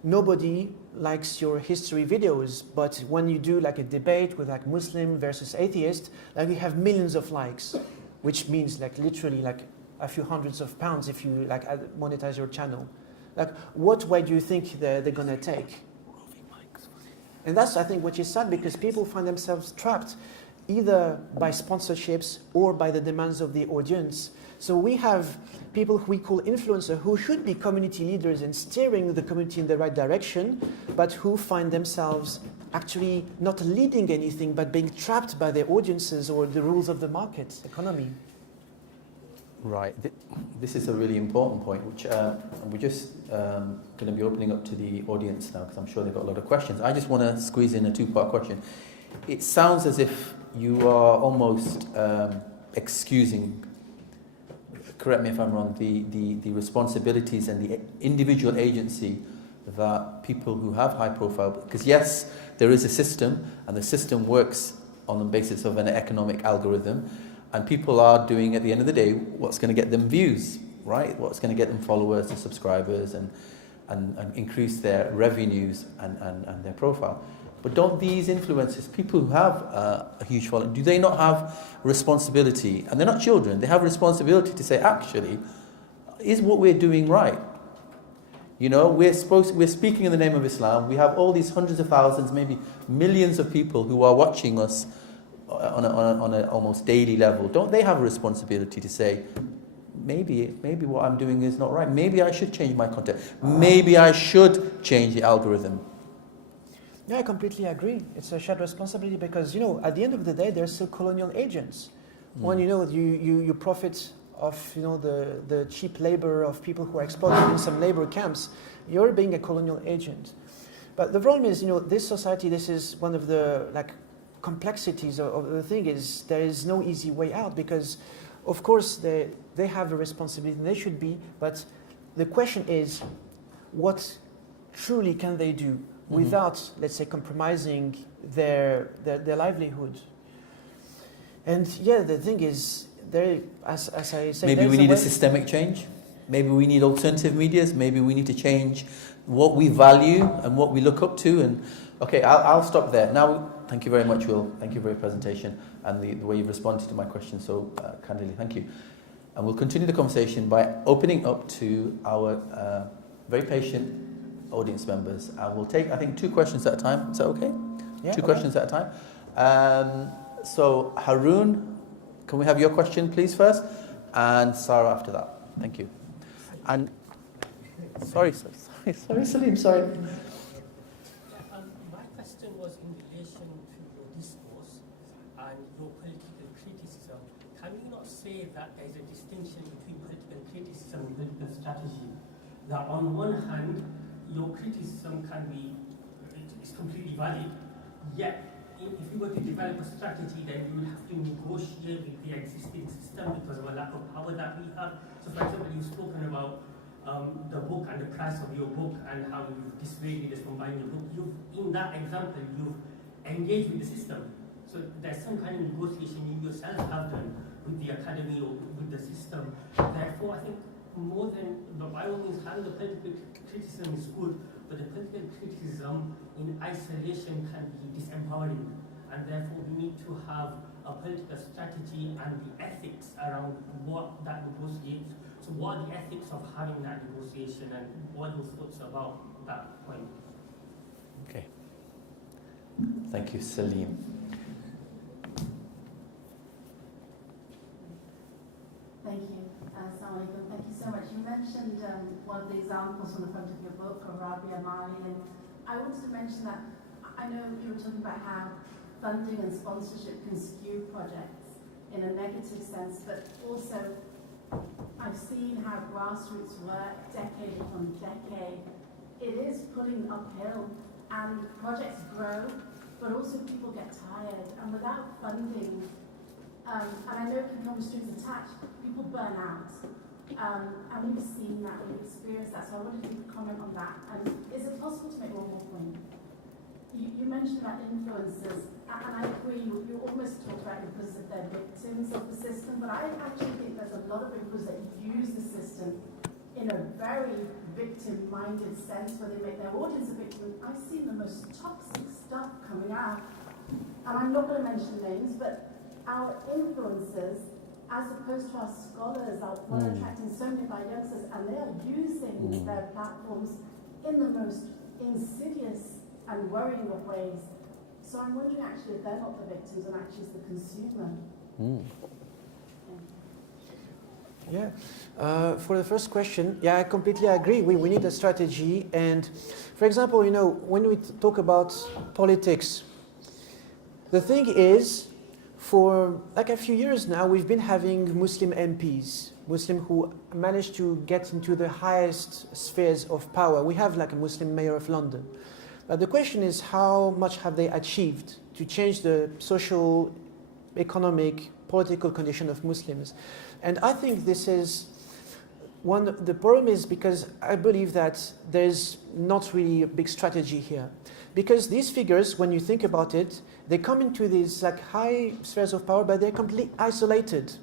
nobody likes your history videos, but when you do like a debate with like Muslim versus atheist, like you have millions of likes, which means like literally like a few hundreds of pounds if you like monetize your channel. Like what way do you think they're gonna take? And that's, I think, what is sad, because people find themselves trapped either by sponsorships or by the demands of the audience. So we have people who we call influencers who should be community leaders and steering the community in the right direction, but who find themselves actually not leading anything, but being trapped by their audiences or the rules of the market economy. Right. This is a really important point, which we're just going to be opening up to the audience now, because I'm sure they've got a lot of questions. I just want to squeeze in a two-part question. It sounds as if you are almost excusing, correct me if I'm wrong, the responsibilities and the individual agency that people who have high profile, because yes, there is a system, and the system works on the basis of an economic algorithm, and people are doing, at the end of the day, what's going to get them views, right? What's going to get them followers and subscribers and increase their revenues and their profile. But don't these influencers, people who have a huge following, do they not have responsibility? And they're not children, they have responsibility to say, actually, is what we're doing right? You know, we're speaking in the name of Islam. We have all these hundreds of thousands, maybe millions of people who are watching us on an almost daily level. Don't they have a responsibility to say, maybe what I'm doing is not right. Maybe I should change my content. Maybe I should change the algorithm. Yeah, I completely agree. It's a shared responsibility because, you know, at the end of the day, they're still colonial agents. When, you know, you profit of, you know, the cheap labor of people who are exploited in some labor camps, you're being a colonial agent. But the problem is, you know, this society, this is one of the, like, complexities of the thing is there is no easy way out, because of course they have a responsibility and they should be, but the question is what truly can they do without, let's say, compromising their livelihood. And yeah, the thing is, as I say, maybe we need a systemic change. Maybe we need alternative medias. Maybe we need to change what we value and what we look up to. And okay, I'll stop there now. Thank you very much, Will. Thank you for your presentation and the way you've responded to my question so candidly. Thank you. And we'll continue the conversation by opening up to our very patient audience members. And we'll take, I think, 2 questions at a time. Is that okay? Yeah, 2 questions at a time. So Haroon, can we have your question, please, first? And Sarah after that. Thank you. And sorry, Salim, sorry. My question was in relation to your discourse and your political criticism. Can you not say that there's a distinction between political criticism and political strategy? That on one hand, your criticism is completely valid, yet if you were to develop a strategy, then you would have to negotiate with the existing system because of a lack of power that we have. So for example, you've spoken about the book and the price of your book and how you've dissuaded us from buying your book. In that example, you've engaged with the system. So there's some kind of negotiation you yourself have done with the academy or with the system. Therefore, I think more than, but by all means, having the political criticism is good, but the political criticism in isolation can be disempowering. And therefore, we need to have a political strategy and the ethics around what that negotiates. So what are the ethics of having that negotiation, and what are your thoughts about that point? Okay. Thank you, Salim. Thank you. Assalamu alaikum. Thank you so much. You mentioned one of the examples on the front of your book of Rabia Mali, and I wanted to mention that I know you were talking about how funding and sponsorship can skew projects in a negative sense, but also I've seen how grassroots work decade upon decade. It is pulling uphill, and projects grow, but also people get tired, and without funding, and I know it can come with strings attached, people burn out. And we've seen that, we've experienced that, so I wanted you to comment on that. And is it possible to make one more point? You mentioned about influencers, and I agree, you almost talked about influencers, they're victims of the system, but I actually think there's a lot of influencers that use the system in a very victim-minded sense where they make their audience a victim. I've seen the most toxic stuff coming out. And I'm not going to mention names, but our influencers, as opposed to our scholars, are attracting so many of our youngsters, and they are using their platforms in the most insidious and worrying of ways. So I'm wondering actually if they're not the victims and actually it's the consumer. Yeah. For the first question, yeah, I completely agree. We need a strategy. And for example, when we talk about politics, the thing is, for like a few years now, we've been having Muslim MPs, Muslim who managed to get into the highest spheres of power. We have like a Muslim mayor of London. But the question is, how much have they achieved to change the social, economic, political condition of Muslims? And I think this is the problem is because I believe that there's not really a big strategy here. Because these figures, when you think about it, they come into these like high spheres of power, but they're completely isolated.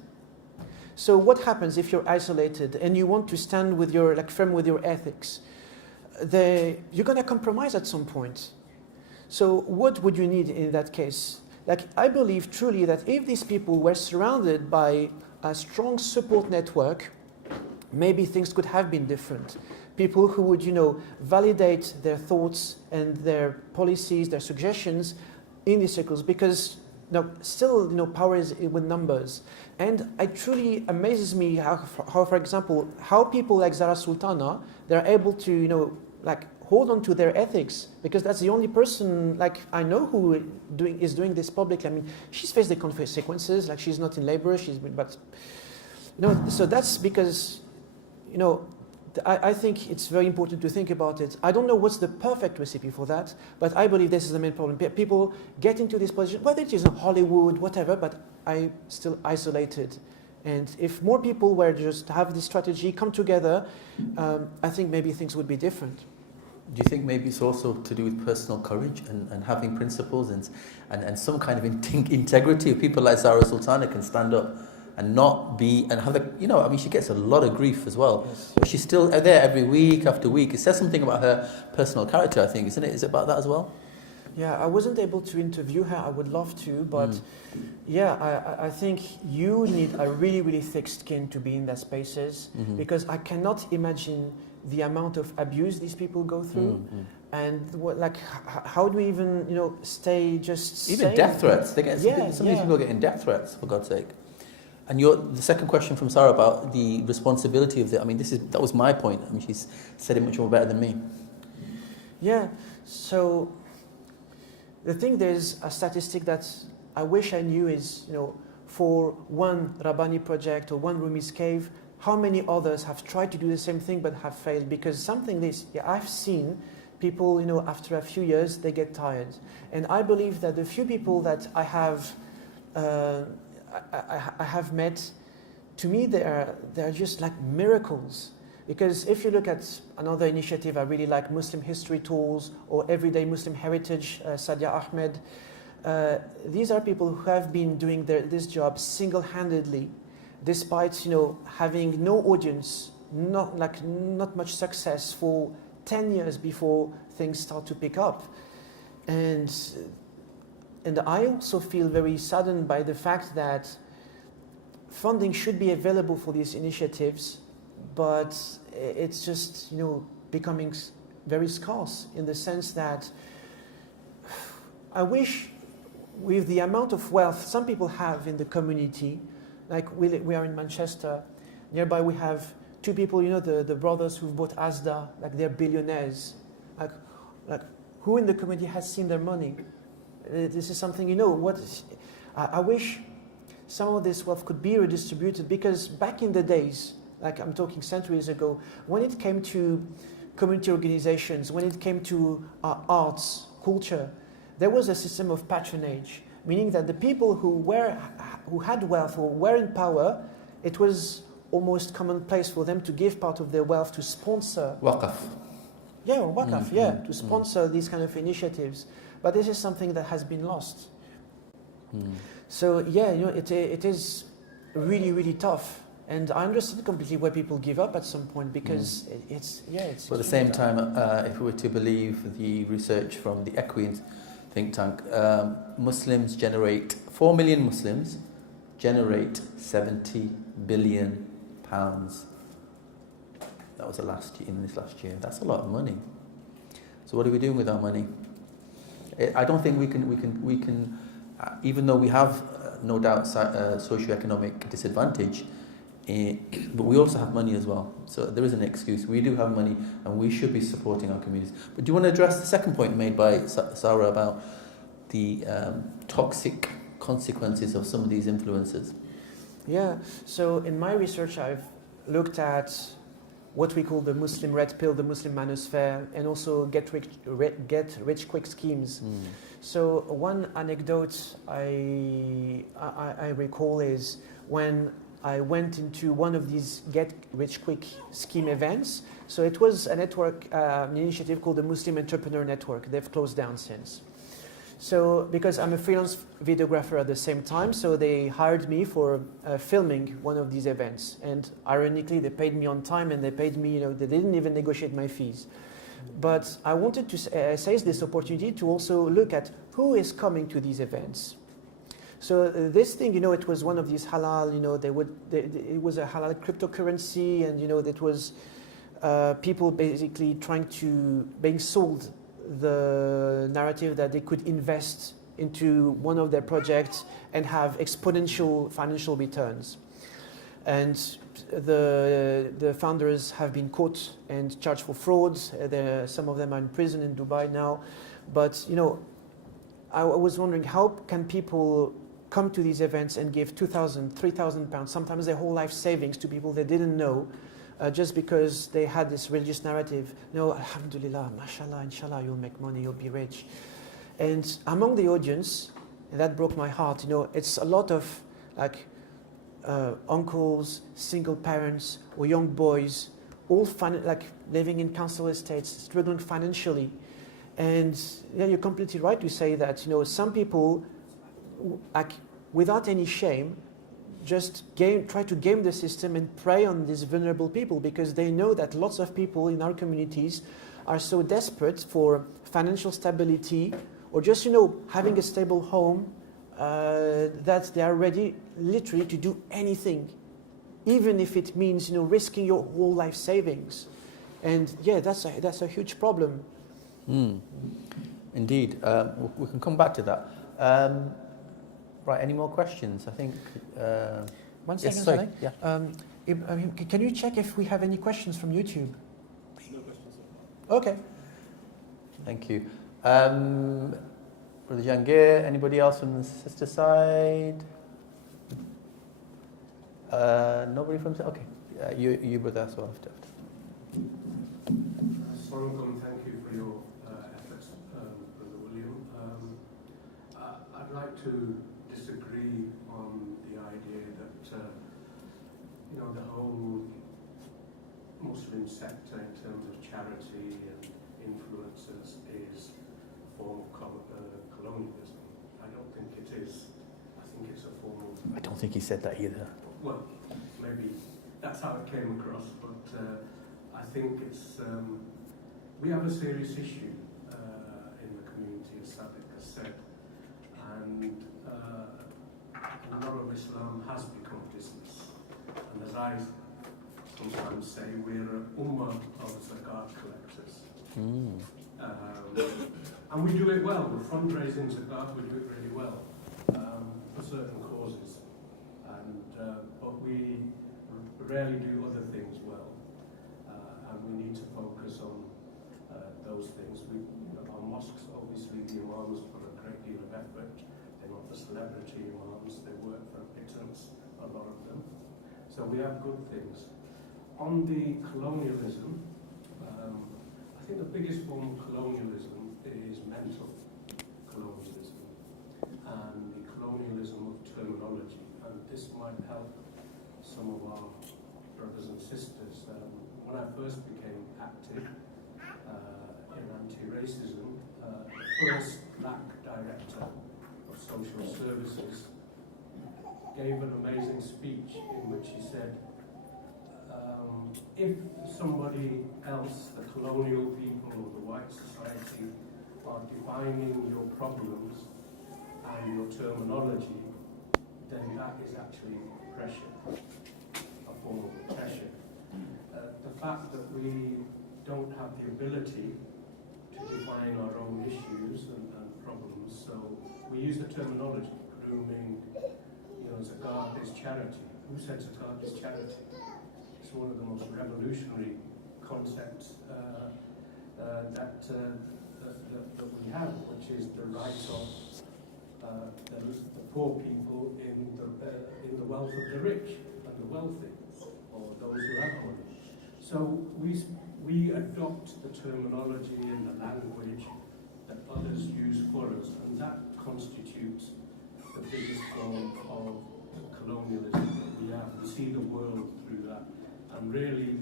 So what happens if you're isolated and you want to stand with your firm with your ethics? You're going to compromise at some point. So what would you need in that case? I believe truly that if these people were surrounded by a strong support network, maybe things could have been different. People who would, validate their thoughts and their policies, their suggestions in these circles, because still, power is with numbers. And it truly amazes me how, for example, how people like Zara Sultana, they're able to, hold on to their ethics, because that's the only person, I know who is doing this publicly. I mean, she's faced the consequences, she's not in labor, so that's because, I think it's very important to think about it. I don't know what's the perfect recipe for that, but I believe this is the main problem. People get into this position, whether it is in Hollywood, whatever, but I'm still isolated. And if more people were just to have this strategy, come together, I think maybe things would be different. Do you think maybe it's also to do with personal courage and having principles and some kind of integrity? People like Zara Sultana can stand up and not be, and have she gets a lot of grief as well. Yes. But she's still there every week after week. It says something about her personal character, I think, isn't it? Is it about that as well? Yeah, I wasn't able to interview her. I would love to, but I think you need a really, really thick skin to be in that spaces, because I cannot imagine the amount of abuse these people go through. And how do we even, stay just even sane? Death threats. They get some of these people are getting death threats, for God's sake. And the second question from Sarah about the responsibility of I mean, that was my point. I mean, she's said it much more better than me. Yeah. So the thing, there's a statistic that I wish I knew is, for one Rabbani project or one Rumi's cave, how many others have tried to do the same thing but have failed? Because I've seen people, after a few years, they get tired. And I believe that the few people that I have met, to me, they're just like miracles. Because if you look at another initiative I really like, Muslim History Tools or Everyday Muslim Heritage, Sadia Ahmed, these are people who have been doing this job single-handedly, despite having no audience, not much success for 10 years before things start to pick up. And I also feel very saddened by the fact that funding should be available for these initiatives, but it's just becoming very scarce, in the sense that I wish, with the amount of wealth some people have in the community, we are in Manchester, nearby we have two people, the brothers who've bought Asda, they're billionaires. Who in the community has seen their money? This is something, I wish some of this wealth could be redistributed, because back in the days, I'm talking centuries ago, when it came to community organizations, when it came to arts, culture, there was a system of patronage, meaning that the people who had wealth or were in power, it was almost commonplace for them to give part of their wealth to sponsor. Waqaf. Yeah, or Waqaf, to sponsor these kind of initiatives. But this is something that has been lost. So it is really, really tough. And I understand completely why people give up at some point, because it's But at the same time, if we were to believe the research from the Equine think tank, Muslims generate 4 million Muslims generate 70 billion pounds. That was in this last year. That's a lot of money. So what are we doing with our money? I don't think we can. Even though we have no doubt socioeconomic disadvantage, but we also have money as well. So there is an excuse. We do have money, and we should be supporting our communities. But do you want to address the second point made by Sarah about the toxic consequences of some of these influences? Yeah. So in my research, I've looked at what we call the Muslim red pill, the Muslim manosphere, and also get rich quick schemes. So one anecdote I recall is when I went into one of these get rich quick scheme events. So it was a network, an initiative called the Muslim Entrepreneur Network. They've closed down since. So because I'm a freelance videographer at the same time, so they hired me for filming one of these events. And ironically, they paid me on time, and they paid me, they didn't even negotiate my fees. But I wanted to seize this opportunity to also look at who is coming to these events. So this thing, it was one of these halal, it was a halal cryptocurrency, and, it was people basically being sold the narrative that they could invest into one of their projects and have exponential financial returns. And the founders have been caught and charged for frauds. Some of them are in prison in Dubai now. But, I was wondering, how can people come to these events and give 2,000, 3,000 pounds, sometimes their whole life savings, to people they didn't know, just because they had this religious narrative? Alhamdulillah, mashallah, inshallah, you'll make money, you'll be rich. And among the audience, and that broke my heart, it's a lot of uncles, single parents, or young boys, all living in council estates, struggling financially. And you're completely right to say that, some people, without any shame, just try to game the system and prey on these vulnerable people, because they know that lots of people in our communities are so desperate for financial stability, or just, having a stable home, that they are ready literally to do anything, even if it means, risking your whole life savings. And that's a huge problem. Indeed. We can come back to that. Right, any more questions? I think... 1 second, yes, sorry. Saleh. Yeah. Can you check if we have any questions from YouTube? No questions. Okay. Thank you. Brother Jangir, anybody else from the sister side? Nobody from... Okay. You brother as well. Assalamu alaikum. Thank you for your efforts, Brother William. I'd like to disagree on the idea that the whole Muslim sector in terms of charity and influences is a form of colonialism. I don't think it is. I think it's a form of... I don't think he said that either. Well, maybe that's how it came across, but I think it's... we have a serious issue in the community, as Sadiq has said, and a lot of Islam has become business. And as I sometimes say, we're an ummah of zakat collectors. And we do it well. We're fundraising zakat, we do it really well for certain causes. But we rarely do other things well. And we need to focus on those things. Our mosques, obviously, the imams put a great deal of effort. They're not the celebrity imams, they work for a pittance, a lot of them. So we have good things. On the colonialism, I think the biggest form of colonialism is mental colonialism and the colonialism of terminology. And this might help some of our brothers and sisters. When I first became active in anti-racism, the first black director of social services gave an amazing speech in which he said, if somebody else, the colonial people or the white society, are defining your problems and your terminology, then that is actually pressure, a form of pressure. The fact that we don't have the ability to define our own issues and problems, so we use the terminology, grooming, zakat is charity. Who said zakat is charity? It's one of the most revolutionary concepts that we have, which is the right of the poor people in the wealth of the rich and the wealthy, or those who have money. So we adopt the terminology and the language that others use for us, and that constitutes the biggest form of colonialism that we have. We see the world through that, and really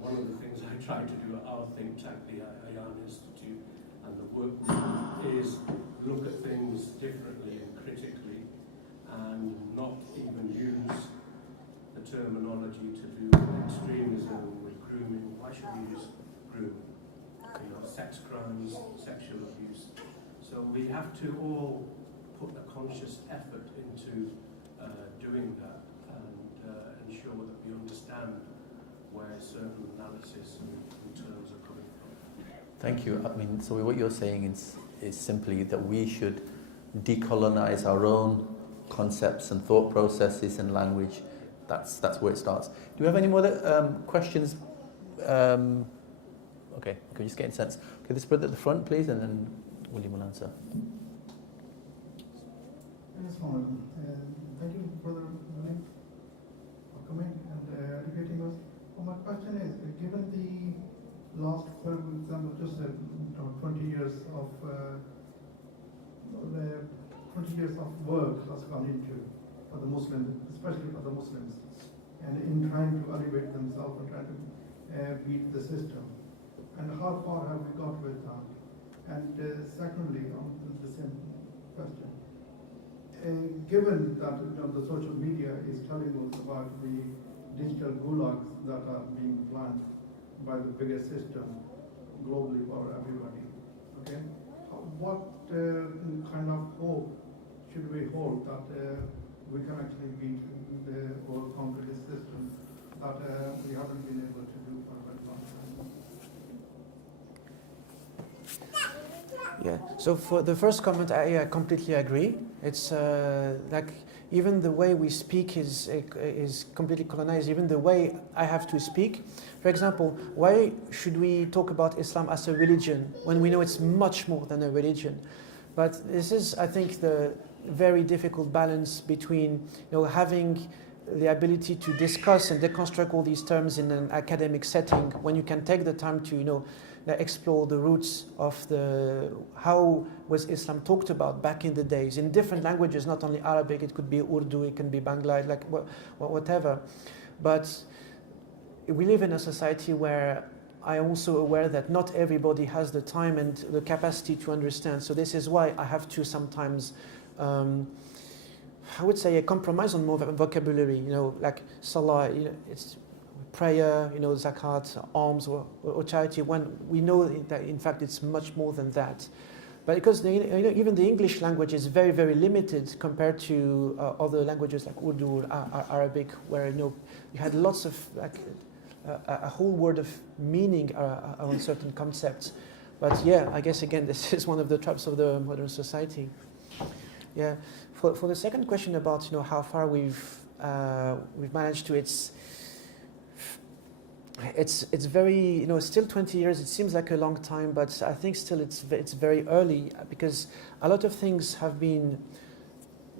one of the things I try to do at our think tank, the Ayan Institute, and the work we do is look at things differently and critically, and not even use the terminology to do with extremism, with grooming. Why should we use grooming? Sex crimes, sexual abuse. So we have to all put a conscious effort into doing that and ensure that we understand where certain analysis and terms are coming from. Thank you. I mean, so what you're saying is simply that we should decolonize our own concepts and thought processes and language. That's where it starts. Do you have any more questions? Okay, can you just get in sense? Okay, this brother at the front, please, and then William will answer. Thank you, Brother William, for coming and educating us. Well, my question is, given the last, for example, just 20 years of 20 years of work has gone into for the Muslims, especially for the Muslims, and in trying to elevate themselves and trying to beat the system. And how far have we got with that? And secondly, on the same question, given that the social media is telling us about the digital gulags that are being planned by the biggest system globally for everybody, okay? What kind of hope should we hold that we can actually beat or conquer this system that we haven't been able to do for a very long time? Yeah. So for the first comment, I completely agree. It's like even the way we speak is completely colonized. Even the way I have to speak. For example, why should we talk about Islam as a religion when we know it's much more than a religion? But this is, I think, the very difficult balance between having the ability to discuss and deconstruct all these terms in an academic setting when you can take the time to explore the roots of how was Islam talked about back in the days in different languages, not only Arabic. It could be Urdu, it can be Bangla, like whatever. But we live in a society where I am also aware that not everybody has the time and the capacity to understand. So this is why I have to sometimes, I would say, a compromise on more vocabulary. Like salah, it's prayer, zakat, alms, or charity, when we know that in fact it's much more than that. But because even the English language is very, very limited compared to other languages like Urdu or Arabic, where you had lots of a whole world of meaning around certain concepts. But yeah, I guess again this is one of the traps of the modern society. Yeah. For the second question about how far we've managed to, it's very, still 20 years, it seems like a long time, but I think still it's very early, because a lot of things have been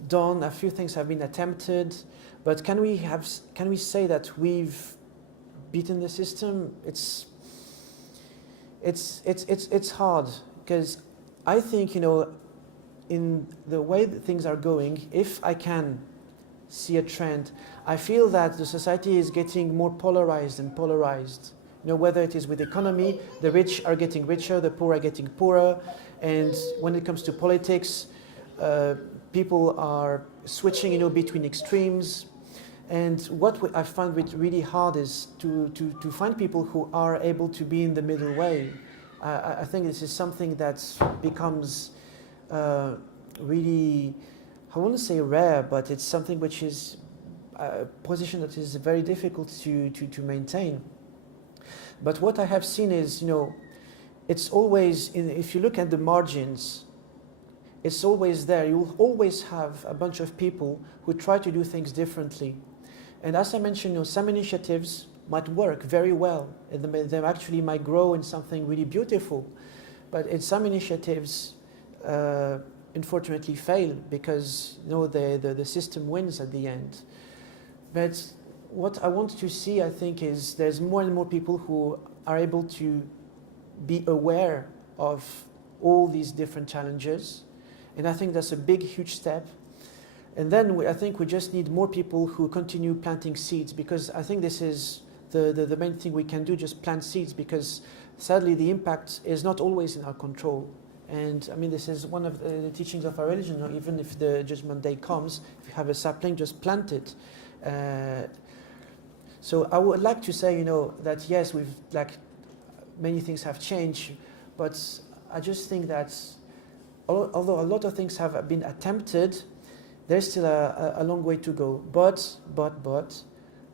done, a few things have been attempted, but can we say that we've beaten the system? It's hard, because I think, in the way that things are going, if I can see a trend, I feel that the society is getting more polarized and polarized. Whether it is with economy, the rich are getting richer, the poor are getting poorer, and when it comes to politics, people are switching, between extremes, And what I find it really hard is to find people who are able to be in the middle way. I think this is something that becomes really, I wouldn't say rare, but it's something which is a position that is very difficult to maintain. But what I have seen is, it's always, if you look at the margins, it's always there. You will always have a bunch of people who try to do things differently. And as I mentioned, some initiatives might work very well. They actually might grow in something really beautiful. But in some initiatives, unfortunately fail because the system wins at the end. But what I want to see, I think, is there's more and more people who are able to be aware of all these different challenges. And I think that's a big, huge step. And then I think we just need more people who continue planting seeds, because I think this is the main thing we can do, just plant seeds, because sadly the impact is not always in our control. And I mean, this is one of the teachings of our religion. Even if the judgment day comes, if you have a sapling, just plant it. So I would like to say, that yes, many things have changed, but I just think that although a lot of things have been attempted, there's still a long way to go. But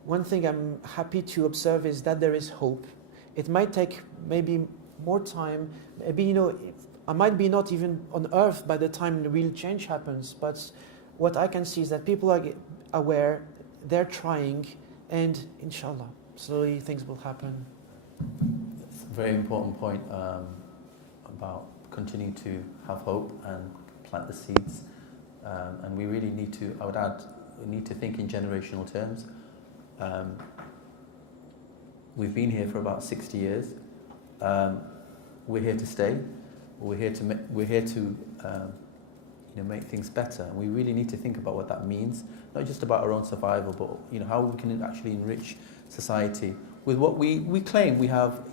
one thing I'm happy to observe is that there is hope. It might take maybe more time. Maybe, I might be not even on earth by the time the real change happens. But what I can see is that people are aware, they're trying, and inshallah, slowly things will happen. It's a very important point about continuing to have hope and plant the seeds. And we really need to, I would add, we need to think in generational terms. We've been here for about 60 years. We're here to stay. We're here to make things better. And we really need to think about what that means, not just about our own survival, but how we can actually enrich society with what we claim we have,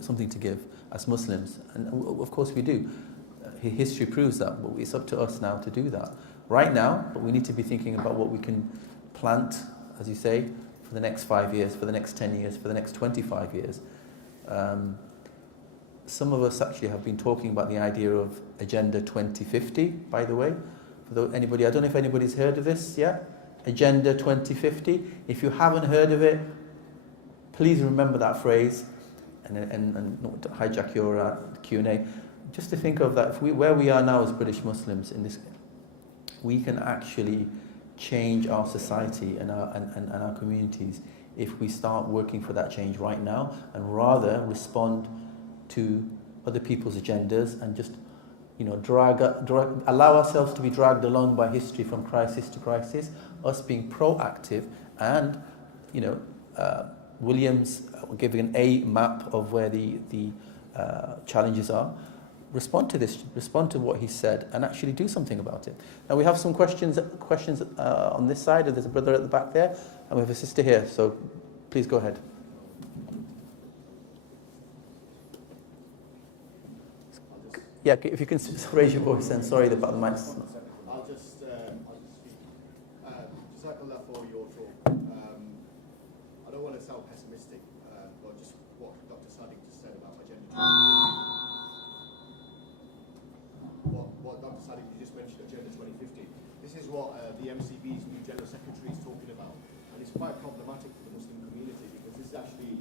something to give as Muslims. And of course we do. History proves that, but it's up to us now to do that. Right now, but we need to be thinking about what we can plant, as you say, for the next 5 years, for the next 10 years, for the next 25 years. Some of us actually have been talking about the idea of Agenda 2050, by the way. Anybody, I don't know if anybody's heard of this yet. Agenda 2050. If you haven't heard of it, please remember that phrase and not to hijack your Q&A. Just to think of that, where we are now as British Muslims in this, we can actually change our society and our communities if we start working for that change right now, and rather respond to other people's agendas and just allow ourselves to be dragged along by history from crisis to crisis. Us being proactive and Williams giving an A map of where the challenges are. Respond to this, respond to what he said, and actually do something about it. Now we have some questions on this side. There's a brother at the back there, and we have a sister here. So please go ahead. Yeah, if you can raise your voice, and sorry about the mic. I'll just speak. Jazakallah for your talk. I don't want to sound pessimistic, but just what Dr. Sadiq just said about Agenda 2050. What Dr. Sadiq just mentioned, Agenda 2050. This is what the MCB's new General Secretary is talking about, and it's quite problematic for the Muslim community because this actually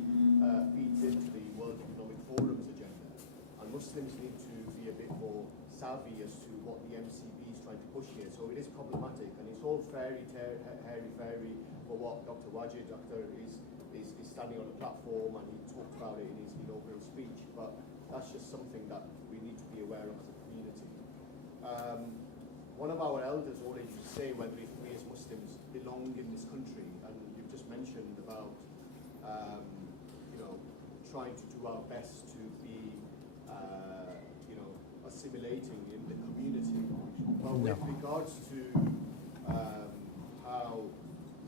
feeds into the World Economic Forum's agenda, and Muslims need to be a bit more savvy as to what the MCB is trying to push here. So it is problematic, and it's all hairy-fairy for what Dr. Wajid is standing on the platform, and he talked about it in his inaugural speech. But that's just something that we need to be aware of as a community. One of our elders always used to say whether if we as Muslims belong in this country, and you've just mentioned about trying to do our best to be assimilating in the community. But with regards to how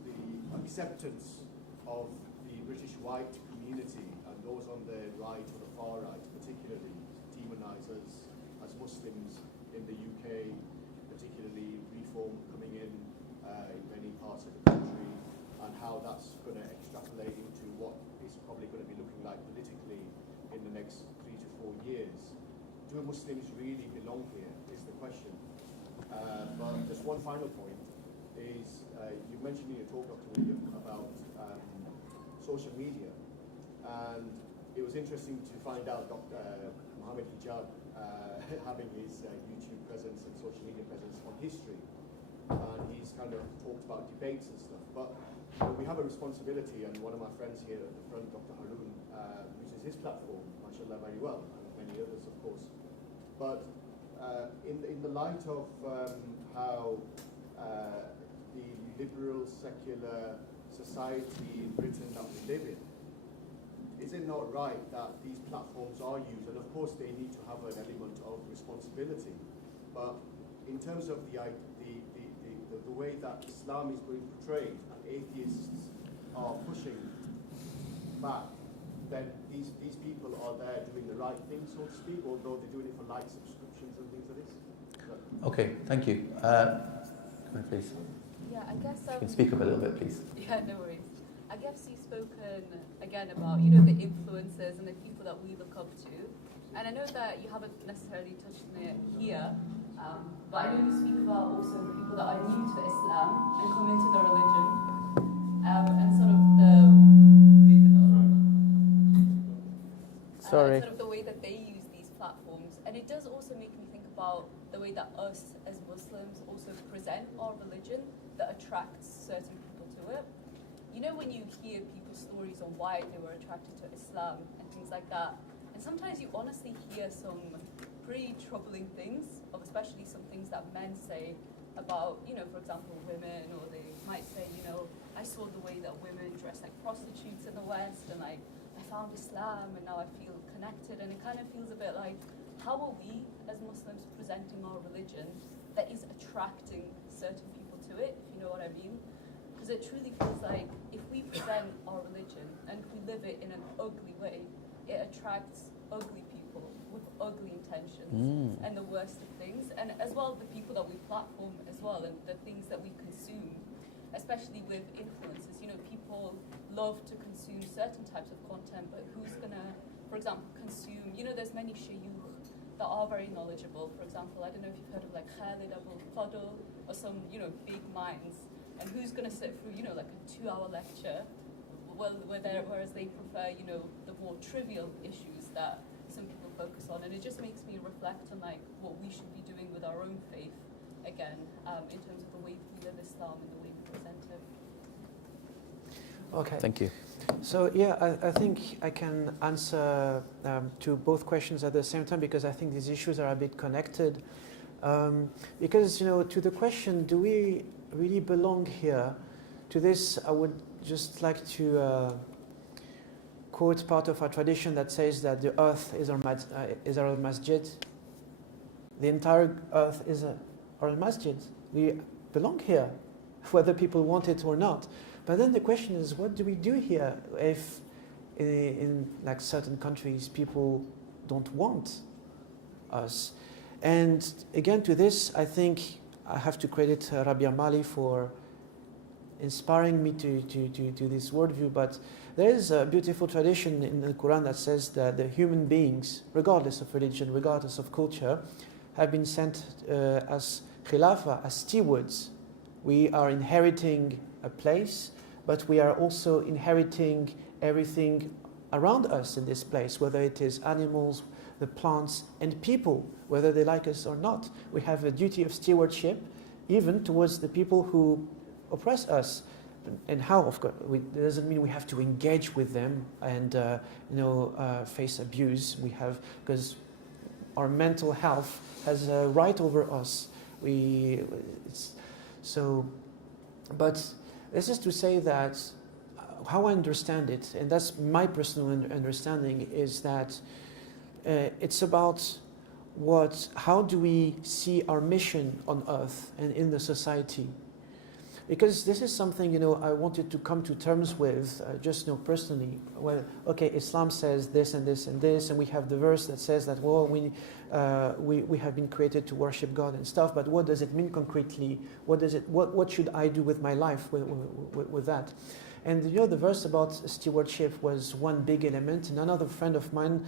the acceptance of the British white community and those on the right or the far right particularly demonise us as Muslims in the UK, particularly reform coming in many parts of the country, and how that's going to extrapolate into what is probably going to be looking like politically in the next 3 to 4 years. Do Muslims really belong here is the question. But just one final point is, you mentioned in your talk, Dr. William, about social media, and it was interesting to find out Dr. Mohammed Hijab having his YouTube presence and social media presence on history, and he's kind of talked about debates and stuff, but we have a responsibility, and one of my friends here at the front, Dr. Haroon, uses his platform, mashallah, very well, and many others, of course. But in the light of how the liberal, secular society in Britain that we live in, is it not right that these platforms are used, and of course they need to have an element of responsibility, but in terms of the way that Islam is being portrayed and atheists are pushing back, then these people are there doing the right thing, so to speak, although they're doing it for like subscriptions and things like this? Okay, thank you. Come on, please. Yeah, I guess... you can speak up a little bit, please. Yeah, no worries. I guess you've spoken again about, you know, the influencers and the people that we look up to. And I know that you haven't necessarily touched on it here, but I know you speak about also the people that are new to Islam and come into the religion, and sort of the... Sorry. Sort of the way that they use these platforms. And it does also make me think about the way that us as Muslims also present our religion that attracts certain people to it. You know, when you hear people's stories on why they were attracted to Islam and things like that, and sometimes you honestly hear some pretty troubling things, of especially some things that men say about, you know, for example, women, or they might say, you know, I saw the way that women dress like prostitutes in the West, and I found Islam, and now I feel connected, and it kind of feels a bit like, how are we as Muslims presenting our religion that is attracting certain people to it, if you know what I mean? Because it truly feels like if we present our religion and if we live it in an ugly way, it attracts ugly people with ugly intentions and the worst of things. And as well, the people that we platform as well, and the things that we consume, especially with influencers. You know, people love to consume certain types of content, but who's gonna, for example, consume, you know, there's many shayukh that are very knowledgeable. For example, I don't know if you've heard of like Khalid Abul Fadl or some, you know, big minds. And who's going to sit through, you know, like a 2-hour lecture, whereas they prefer, you know, the more trivial issues that some people focus on. And it just makes me reflect on, like, what we should be doing with our own faith, again, in terms of the way we live Islam and the way we present it. Okay. Thank you. So, yeah, I think I can answer to both questions at the same time, because I think these issues are a bit connected. Because, you know, to the question, do we really belong here? To this, I would just like to quote part of our tradition that says that the earth is our masjid. The entire earth is our masjid. We belong here, whether people want it or not. But then the question is, what do we do here if in like certain countries people don't want us? And again, to this, I think I have to credit Rabia Mali for inspiring me to this worldview. But there is a beautiful tradition in the Quran that says that the human beings, regardless of religion, regardless of culture, have been sent as khilafah, as stewards. We are inheriting a place, but we are also inheriting everything around us in this place, whether it is animals, the plants, and people, whether they like us or not. We have a duty of stewardship, even towards the people who oppress us. And how, of course, it doesn't mean we have to engage with them and face abuse. We have, because our mental health has a right over us. But this is to say that how I understand it, and that's my personal understanding, is that it's about how do we see our mission on earth and in the society. because this is something, I wanted to come to terms with, just, personally. Well, okay, Islam says this and this and this, and we have the verse that says that, well, we have been created to worship God and stuff, but what does it mean concretely? What should I do with my life with that? And, the verse about stewardship was one big element, and another friend of mine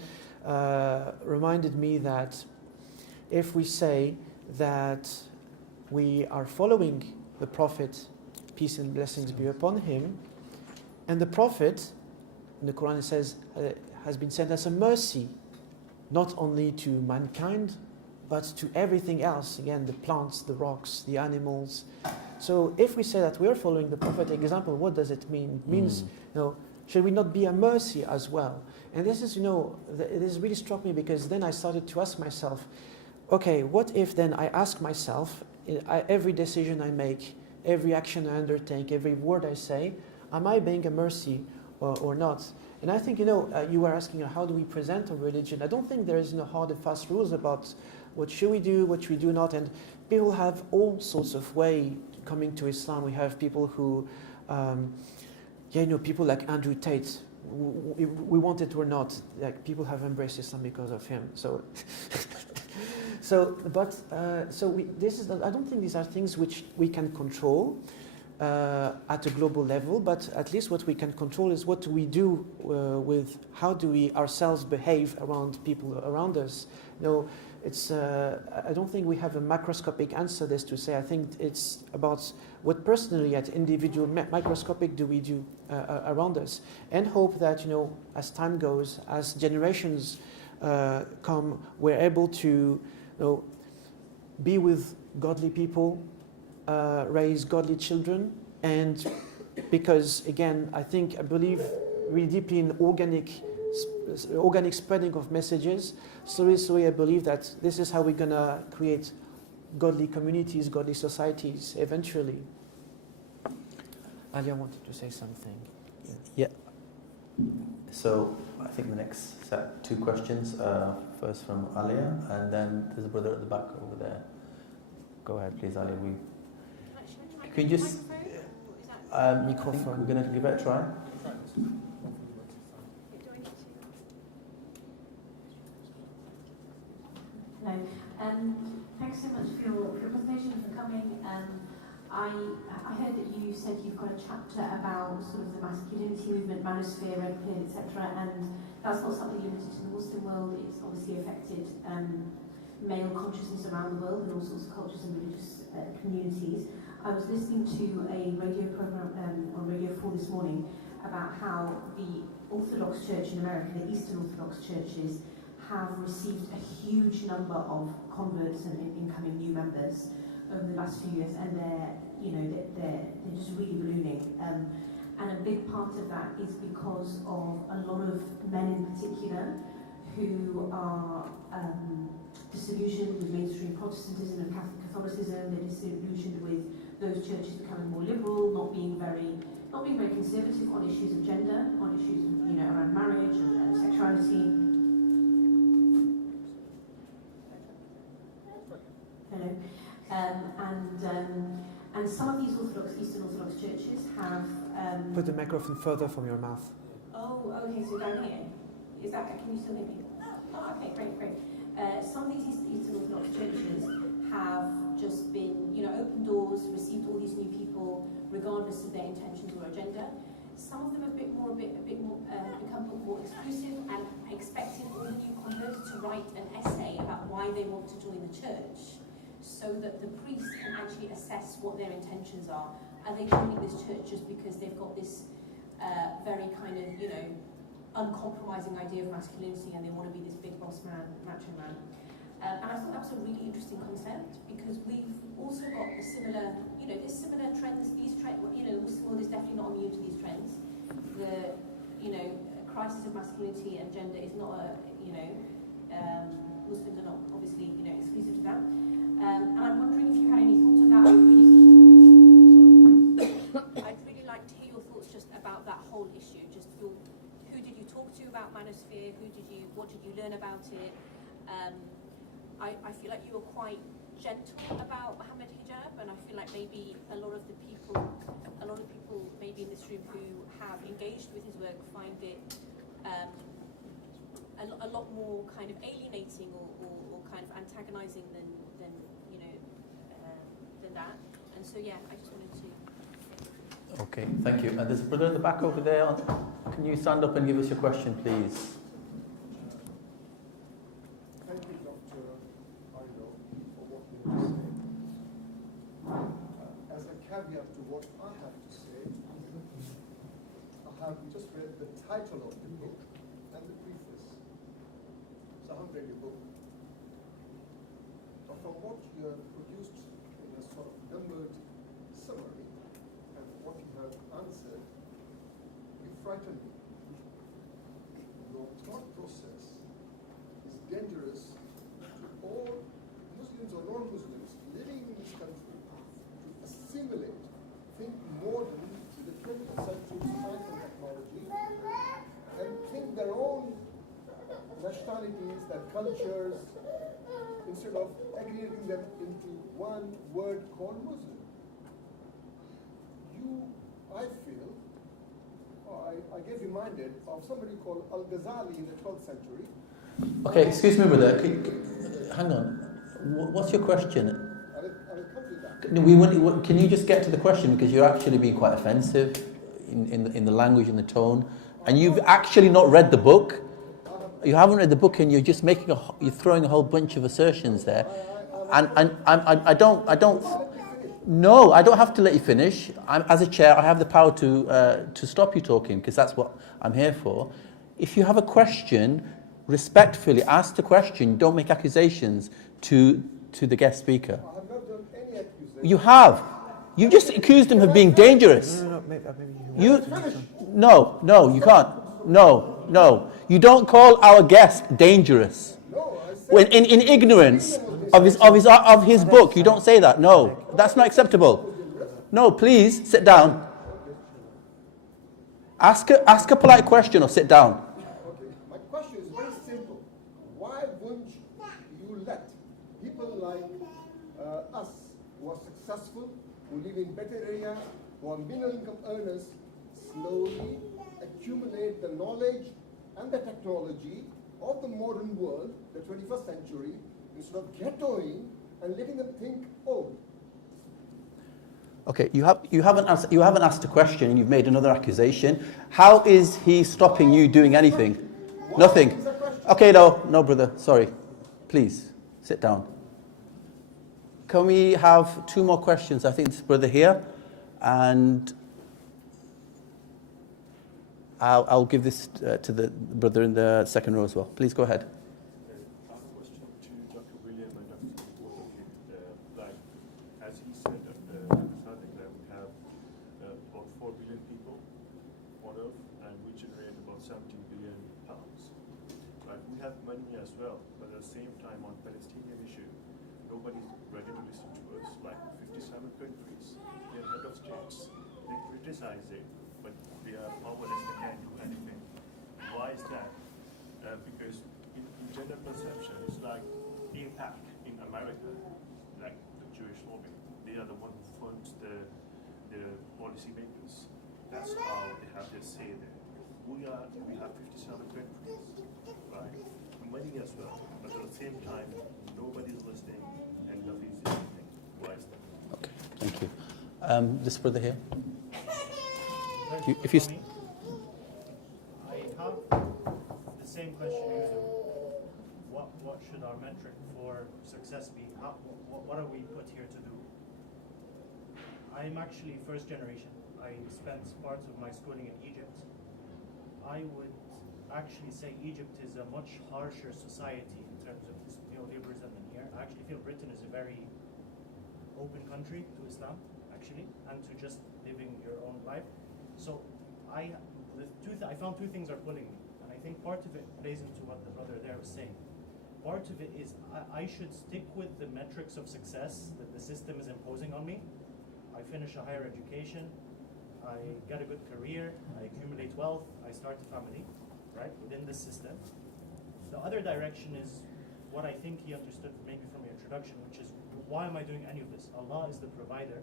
reminded me that if we say that we are following the Prophet, peace and blessings be upon him, and the Prophet, in the Quran it says, has been sent as a mercy, not only to mankind, but to everything else, again, the plants, the rocks, the animals. So if we say that we are following the Prophetic example, what does it mean? It means, should we not be a mercy as well? And this is, this really struck me, because then I started to ask myself, okay, what if then I ask myself, every decision I make, every action I undertake, every word I say, am I being a mercy or not? And I think, you were asking how do we present a religion. I don't think there is hard and fast rules about what should we do, what should we do not. And people have all sorts of way coming to Islam. We have people who, people like Andrew Tate. We want it or not, like people have embraced Islam because of him. So, I don't think these are things which we can control at a global level, but at least what we can control is what do we do with how do we ourselves behave around people around us. I don't think we have a macroscopic answer this to say. I think it's about what personally at individual microscopic do we do around us, and hope that as time goes, as generations come, we're able to be with godly people, raise godly children, and because again I believe really deeply in organic spreading of messages. Slowly I believe that this is how we're going to create godly communities, godly societies eventually. Alia wanted to say something. Yeah. So I think the next set, 2 questions. First from Alia, and then there's a brother at the back over there. Go ahead, please, Alia. Can you just microphone? We're going to give it a try. Hello. Thanks so much for your presentation and for coming. I heard that you said you've got a chapter about sort of the masculinity movement, manosphere, red pill, etc. And that's not something limited to the Muslim world. It's obviously affected male consciousness around the world and all sorts of cultures and religious communities. I was listening to a radio program on Radio 4 this morning about how the Orthodox Church in America, the Eastern Orthodox churches, have received a huge number of converts and incoming new members over the last few years, and they're just really ballooning. And a big part of that is because of a lot of men in particular who are disillusioned with mainstream Protestantism and Catholicism. They're disillusioned with those churches becoming more liberal, not being very conservative on issues of gender, on issues of around marriage and sexuality. And some of these Eastern Orthodox churches have... Put the microphone further from your mouth. Oh, okay, so down here. Is that, can you still hear me? Oh, okay, great. Some of these Eastern Orthodox churches have just been, opened doors, received all these new people, regardless of their intentions or agenda. Some of them have become a bit more exclusive and expecting all the new converts to write an essay about why they want to join the church, so that the priest can actually assess what their intentions are. Are they joining this church just because they've got this very kind of, uncompromising idea of masculinity and they want to be this big boss man, macho man? And I thought that was a really interesting concept, because we've also got the similar, there's similar trends. These trends, the Muslim world is definitely not immune to these trends. The, crisis of masculinity and gender is not a, Muslims are not obviously, exclusive to that. And I'm wondering if you had any thoughts on that. I'd really like to hear your thoughts just about that whole issue. Just who did you talk to about manosphere? What did you learn about it? I feel like you were quite gentle about Muhammad hijab, and I feel like maybe a lot of people maybe in this room who have engaged with his work find it a lot more kind of alienating or kind of antagonizing than you know than that. And so yeah, I just wanted to. Okay, thank you. And there's a brother in the back over there. Can you stand up and give us your question, please? Thank you, Dr. Arlo, for what you have to say. As a caveat to what I have to say, I have just read the title of the book and the preface. So I haven't read your book. But from what you have produced in a sort of numbered summary and what you have answered, you frighten me. Your thought process is dangerous to all Muslims or non-Muslims living in this country to assimilate, think modern to the 20th century science and technology, and think their own nationalities, their cultures, instead of aggregating them into one word called Muslim. I feel, I get reminded of somebody called Al-Ghazali in the 12th century. Okay, excuse me, brother. Hang on. What's your question? I will come to that. No, can you just get to the question, because you're actually being quite offensive in the language and the tone, and you've actually not read the book. You haven't read the book, and you're just you're throwing a whole bunch of assertions there, and I don't. No, I don't have to let you finish. As a chair, I have the power to stop you talking, because that's what I'm here for. If you have a question, respectfully ask the question. Don't make accusations to the guest speaker. I have not done any accusation. You have. You just accused him of being dangerous. No, maybe No, you can't. No. You don't call our guest dangerous. No, I said When in ignorance of his book, you don't say that. No, that's not acceptable. No, please sit down. Ask a polite question or sit down. okay. My question is very simple. Why wouldn't you let people like us, who are successful, who live in better areas, who are middle income earners, slowly accumulate the knowledge and the technology of the modern world, the 21st century, instead of ghettoing and letting them think, oh. Okay, you haven't asked a question, and you've made another accusation. How is he stopping you doing anything? Nothing. Okay, no, brother. Sorry. Please sit down. Can we have two more questions? I think this brother here, and I'll give this to the brother in the second row as well. Please go ahead. I have a question to Dr. William and Dr. both of you. Like, as he said, starting that we have about 4 billion people on Earth, and we generate about 17 billion pounds. Right? We have money as well, but at the same time, on Palestinian issue, nobody's ready to listen to us. Like 57 countries, they're head of states, they criticize it, but we are powerless, they can't do anything. Why is that? Because in gender perception, it's like APAC in America, like the Jewish lobby. They are the one who funds the policymakers. That's how they have their say there. We have 57 countries, right? Money as well, but at the same time, nobody's listening and nothing's happening. Why is that? Okay, thank you. This brother here. If you I have the same question you do. What should our metric for success be? What are we put here to do? I'm actually first generation. I spent parts of my schooling in Egypt. I would actually say Egypt is a much harsher society in terms of neoliberalism than here. I actually feel Britain is a very open country to Islam, actually, and to just living your own life. So I found two things are pulling me, and I think part of it plays into what the brother there was saying. Part of it is I should stick with the metrics of success that the system is imposing on me. I finish a higher education, I get a good career, I accumulate wealth, I start a family, right, within this system. The other direction is what I think he understood maybe from your introduction, which is why am I doing any of this? Allah is the provider.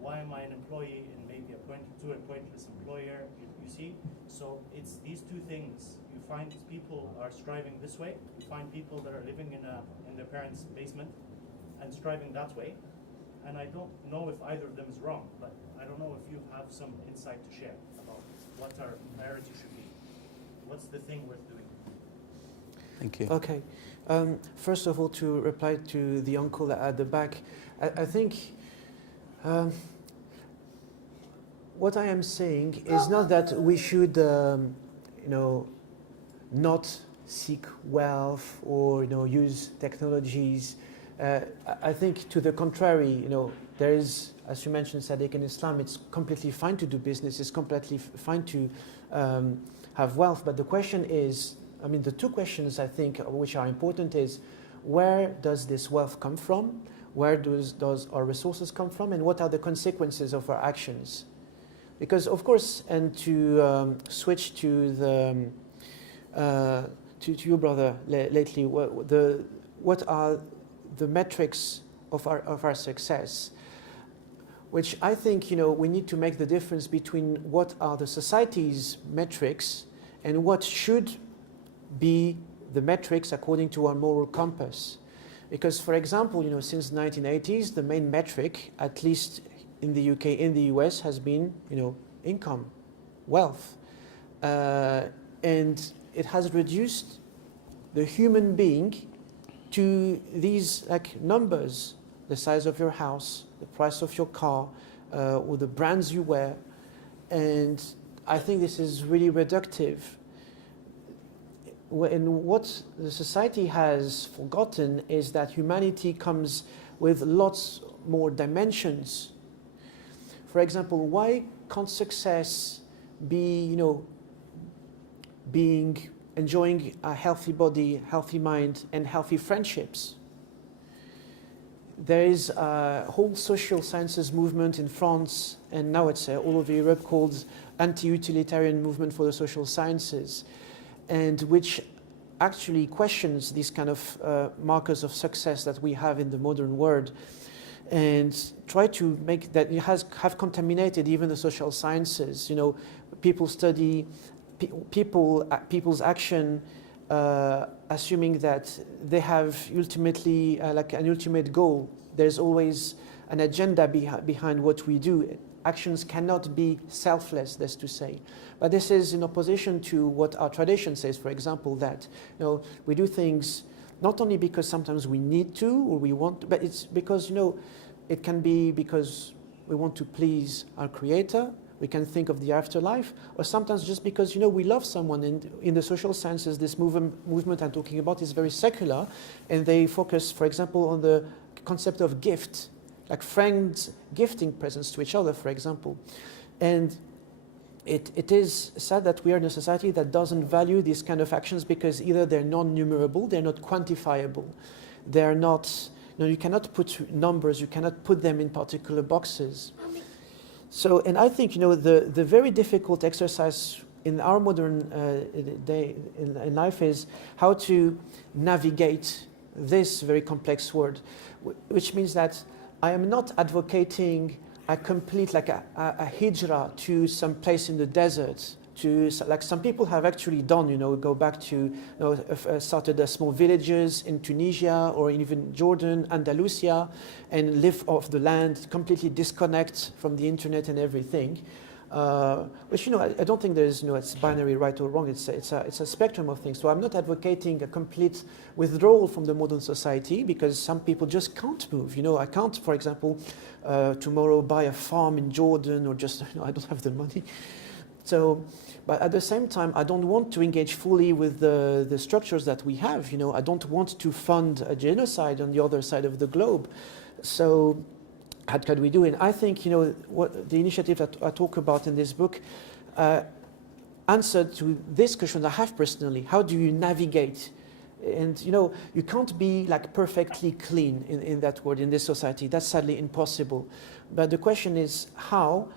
Why am I an employee in maybe to a pointless employer? You see? So it's these two things. You find people are striving this way. You find people that are living in their parents' basement and striving that way. And I don't know if either of them is wrong, but I don't know if you have some insight to share about what our priority should be. What's the thing worth doing? Thank you. Okay. First of all, to reply to the uncle at the back, I think what I am saying is not that we should, not seek wealth or use technologies. I think to the contrary, there is, as you mentioned, Sadiq, in Islam, it's completely fine to do business. It's completely fine to have wealth. But the question is, the two questions I think which are important is, where does this wealth come from? Where does our resources come from? And what are the consequences of our actions? Because of course, and to switch to the to your brother lately, what are the metrics of our success? Which I think we need to make the difference between what are the society's metrics and what should be the metrics according to our moral compass. Because, for example, since the 1980s, the main metric, at least in the UK, in the US, has been, income, wealth. And it has reduced the human being to these numbers, the size of your house, the price of your car, or the brands you wear. And I think this is really reductive. And what the society has forgotten is that humanity comes with lots more dimensions. For example, why can't success be, enjoying a healthy body, healthy mind, and healthy friendships? There is a whole social sciences movement in France, and now it's all over Europe, called anti-utilitarian movement for the social sciences, and which actually questions these kind of markers of success that we have in the modern world, and try to make that it have contaminated even the social sciences. People study people's action, assuming that they have ultimately an ultimate goal. There's always an agenda behind what we do. Actions cannot be selfless, that's to say. But this is in opposition to what our tradition says, for example, that we do things not only because sometimes we need to or we want to, but it's because it can be because we want to please our Creator. We can think of the afterlife, or sometimes just because we love someone. And in the social sciences, this movement I'm talking about is very secular, and they focus, for example, on the concept of gift, like friends gifting presents to each other, for example. And it is sad that we are in a society that doesn't value these kind of actions because either they're non-numerable, they're not quantifiable, they're not, you cannot put numbers, you cannot put them in particular boxes. So, and I think, the very difficult exercise in our modern day in life is how to navigate this very complex world, which means that I am not advocating a complete, a hijrah to some place in the desert, like some people have actually done, go back to, started small villages in Tunisia or even Jordan, Andalusia, and live off the land, completely disconnect from the internet and everything. Which, I don't think there's, it's binary right or wrong. It's a spectrum of things. So I'm not advocating a complete withdrawal from the modern society because some people just can't move. I can't, for example, tomorrow buy a farm in Jordan or just, I don't have the money. So, but at the same time, I don't want to engage fully with the structures that we have. I don't want to fund a genocide on the other side of the globe. So, what can we do? And I think, what the initiative that I talk about in this book answered to this question I have personally. How do you navigate? And, you can't be perfectly clean in that world, in this society. That's sadly impossible. But the question is how,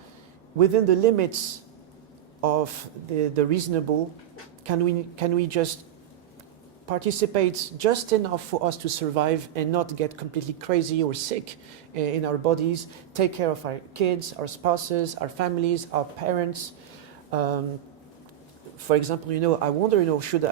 within the limits of the reasonable, can we just participate just enough for us to survive and not get completely crazy or sick in our bodies, take care of our kids, our spouses, our families, our parents. For example, I wonder, should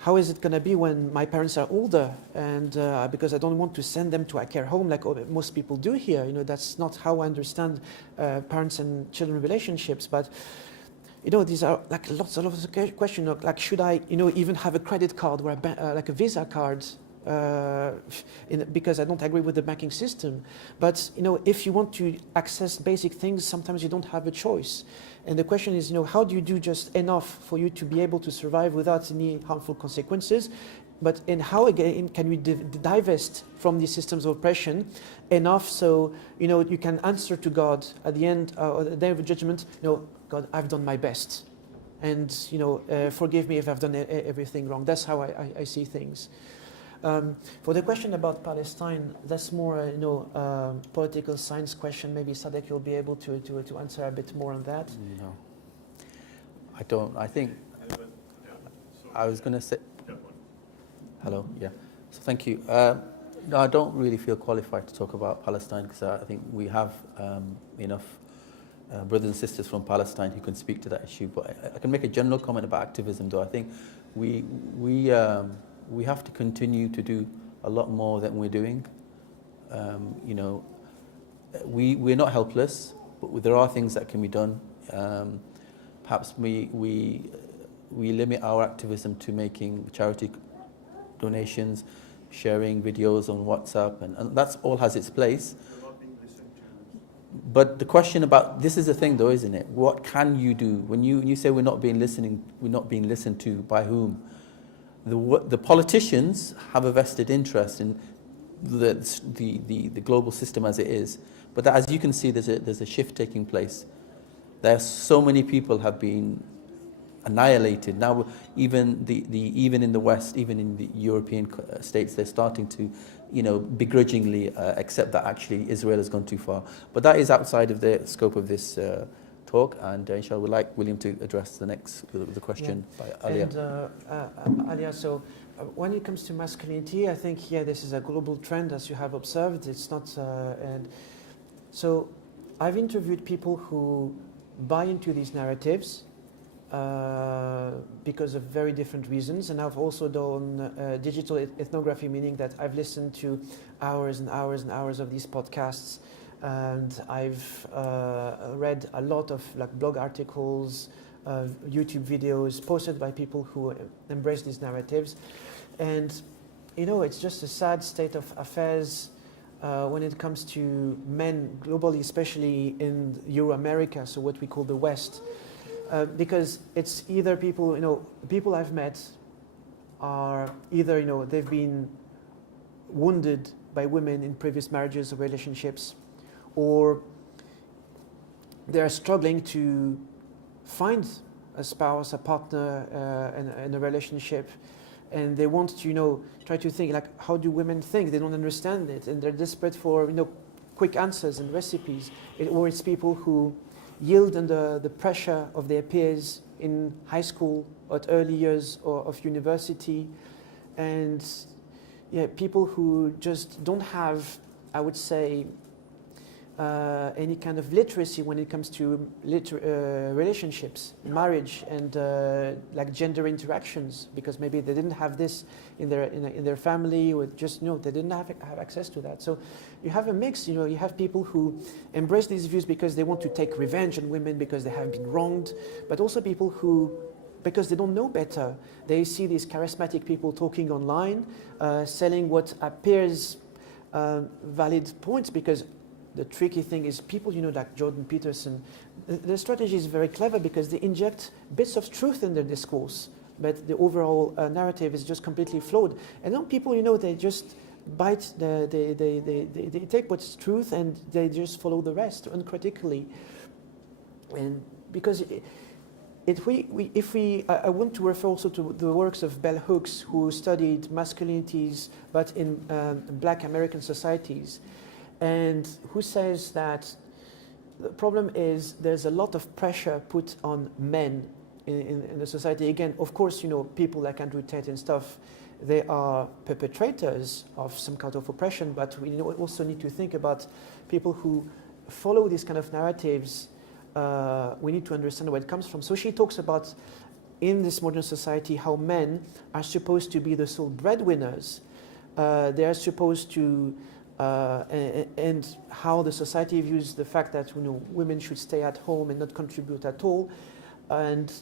how is it going to be when my parents are older? And because I don't want to send them to a care home like most people do here. That's not how I understand parents and children relationships. But these are like lots of questions. Like, should I, even have a credit card or like a Visa card? Because I don't agree with the banking system. But if you want to access basic things, sometimes you don't have a choice. And the question is, how do you do just enough for you to be able to survive without any harmful consequences? But how again can we divest from these systems of oppression enough so you can answer to God at the end of the day of judgment? God, I've done my best, and forgive me if I've done everything wrong. That's how I see things. For the question about Palestine, that's more political science question. Maybe Sadek, you'll be able to answer a bit more on that. No, I don't. I think I was going to say. Hello. Yeah. So thank you. No, I don't really feel qualified to talk about Palestine because I think we have enough brothers and sisters from Palestine who can speak to that issue. But I can make a general comment about activism, though. I think we have to continue to do a lot more than we're doing. We're not helpless, but there are things that can be done. Perhaps we limit our activism to making charity donations, sharing videos on WhatsApp, and that's all has its place. But the question about this is the thing, though, isn't it? What can you do when you say we're not being listened to by whom? The politicians have a vested interest in the global system as it is, but that, as you can see, there's a shift taking place. There so many people have been annihilated now. Even even in the West, even in the European states, they're starting to, begrudgingly accept that actually Israel has gone too far. But that is outside of the scope of this talk, and inshallah we'd like William to address the question by Alia. And Alia, so when it comes to masculinity, I think this is a global trend, as you have observed. It's not, and so I've interviewed people who buy into these narratives because of very different reasons, and I've also done digital ethnography, meaning that I've listened to hours and hours and hours of these podcasts. And I've read a lot of blog articles, YouTube videos posted by people who embrace these narratives. And, it's just a sad state of affairs when it comes to men globally, especially in Euro-America, so what we call the West. Because it's either people I've met are either, they've been wounded by women in previous marriages or relationships, or they're struggling to find a spouse, a partner in a relationship, and they want to, try to think, how do women think? They don't understand it, and they're desperate for, quick answers and recipes. Or it's people who yield under the pressure of their peers in high school or at early years of university, and people who just don't have, I would say, any kind of literacy when it comes to relationships, marriage, and gender interactions, because maybe they didn't have this in their family, or just they didn't have access to that. So you have a mix. You have people who embrace these views because they want to take revenge on women because they have been wronged, but also people who, because they don't know better, they see these charismatic people talking online, selling what appears valid points, because the tricky thing is people, like Jordan Peterson, their strategy is very clever because they inject bits of truth in their discourse, but the overall narrative is just completely flawed. And then people, they just bite, they take what's truth and they just follow the rest uncritically. And because I want to refer also to the works of Bell Hooks, who studied masculinities, but in Black American societies, and who says that the problem is there's a lot of pressure put on men in the society. Again, of course, people like Andrew Tate and stuff, they are perpetrators of some kind of oppression, but we also need to think about people who follow these kind of narratives. We need to understand where it comes from. So she talks about, in this modern society, how men are supposed to be the sole breadwinners. They are supposed to, and how the society views the fact that women should stay at home and not contribute at all. And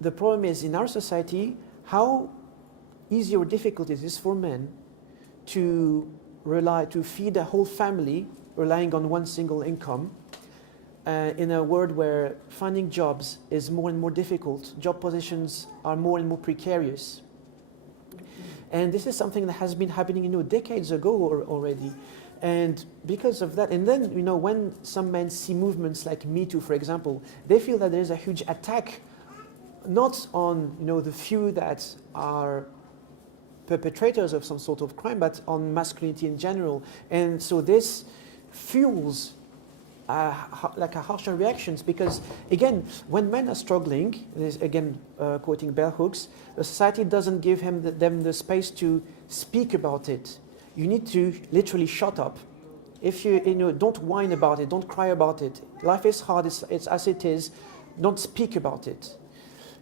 the problem is, in our society, how easy or difficult it is for men to feed a whole family relying on one single income, in a world where finding jobs is more and more difficult. Job positions are more and more precarious. And this is something that has been happening, decades ago already. And because of that, and then, when some men see movements like Me Too, for example, they feel that there's a huge attack, not on, the few that are perpetrators of some sort of crime, but on masculinity in general. And so this fuels like a harsher reactions, because again, when men are struggling, again quoting bell hooks, the society doesn't give them the space to speak about it. You need to literally shut up. If you don't whine about it, don't cry about it. Life is hard, it's as it is. Don't speak about it.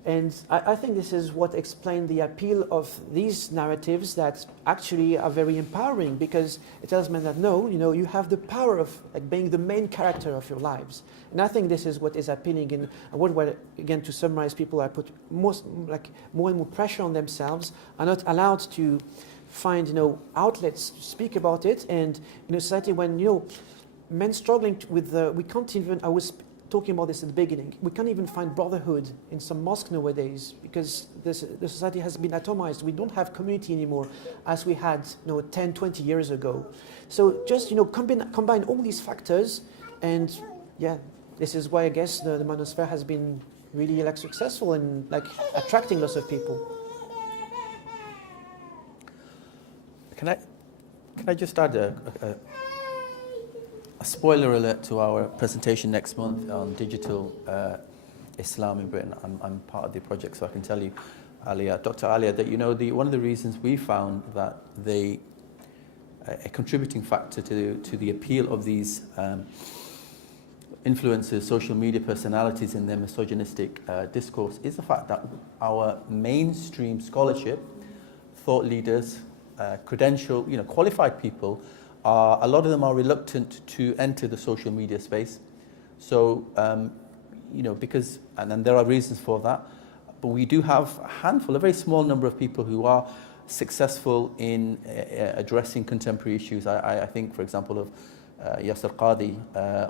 And I think this is what explains the appeal of these narratives that actually are very empowering, because it tells men that no, you have the power of being the main character of your lives. And I think this is what is appealing in a world where, again, to summarize, people are put more and more pressure on themselves, are not allowed to find outlets to speak about it. And in a society when men struggling with we can't even, I was talking about this at the beginning, we can't even find brotherhood in some mosques nowadays, because the society has been atomized. We don't have community anymore as we had 10, 20 years ago. So just combine all these factors, and yeah, this is why I guess the Manosphere has been really successful in attracting lots of people. Can I just add a spoiler alert to our presentation next month on digital Islam in Britain? I'm part of the project, so I can tell you, Alia, Dr. Alia, that one of the reasons we found that a contributing factor to the appeal of these influencers, social media personalities in their misogynistic discourse is the fact that our mainstream scholarship, thought leaders, qualified people, a lot of them are reluctant to enter the social media space. So, because, and there are reasons for that, but we do have a handful, a very small number of people who are successful in addressing contemporary issues. I think, for example, of Yasser Qadi,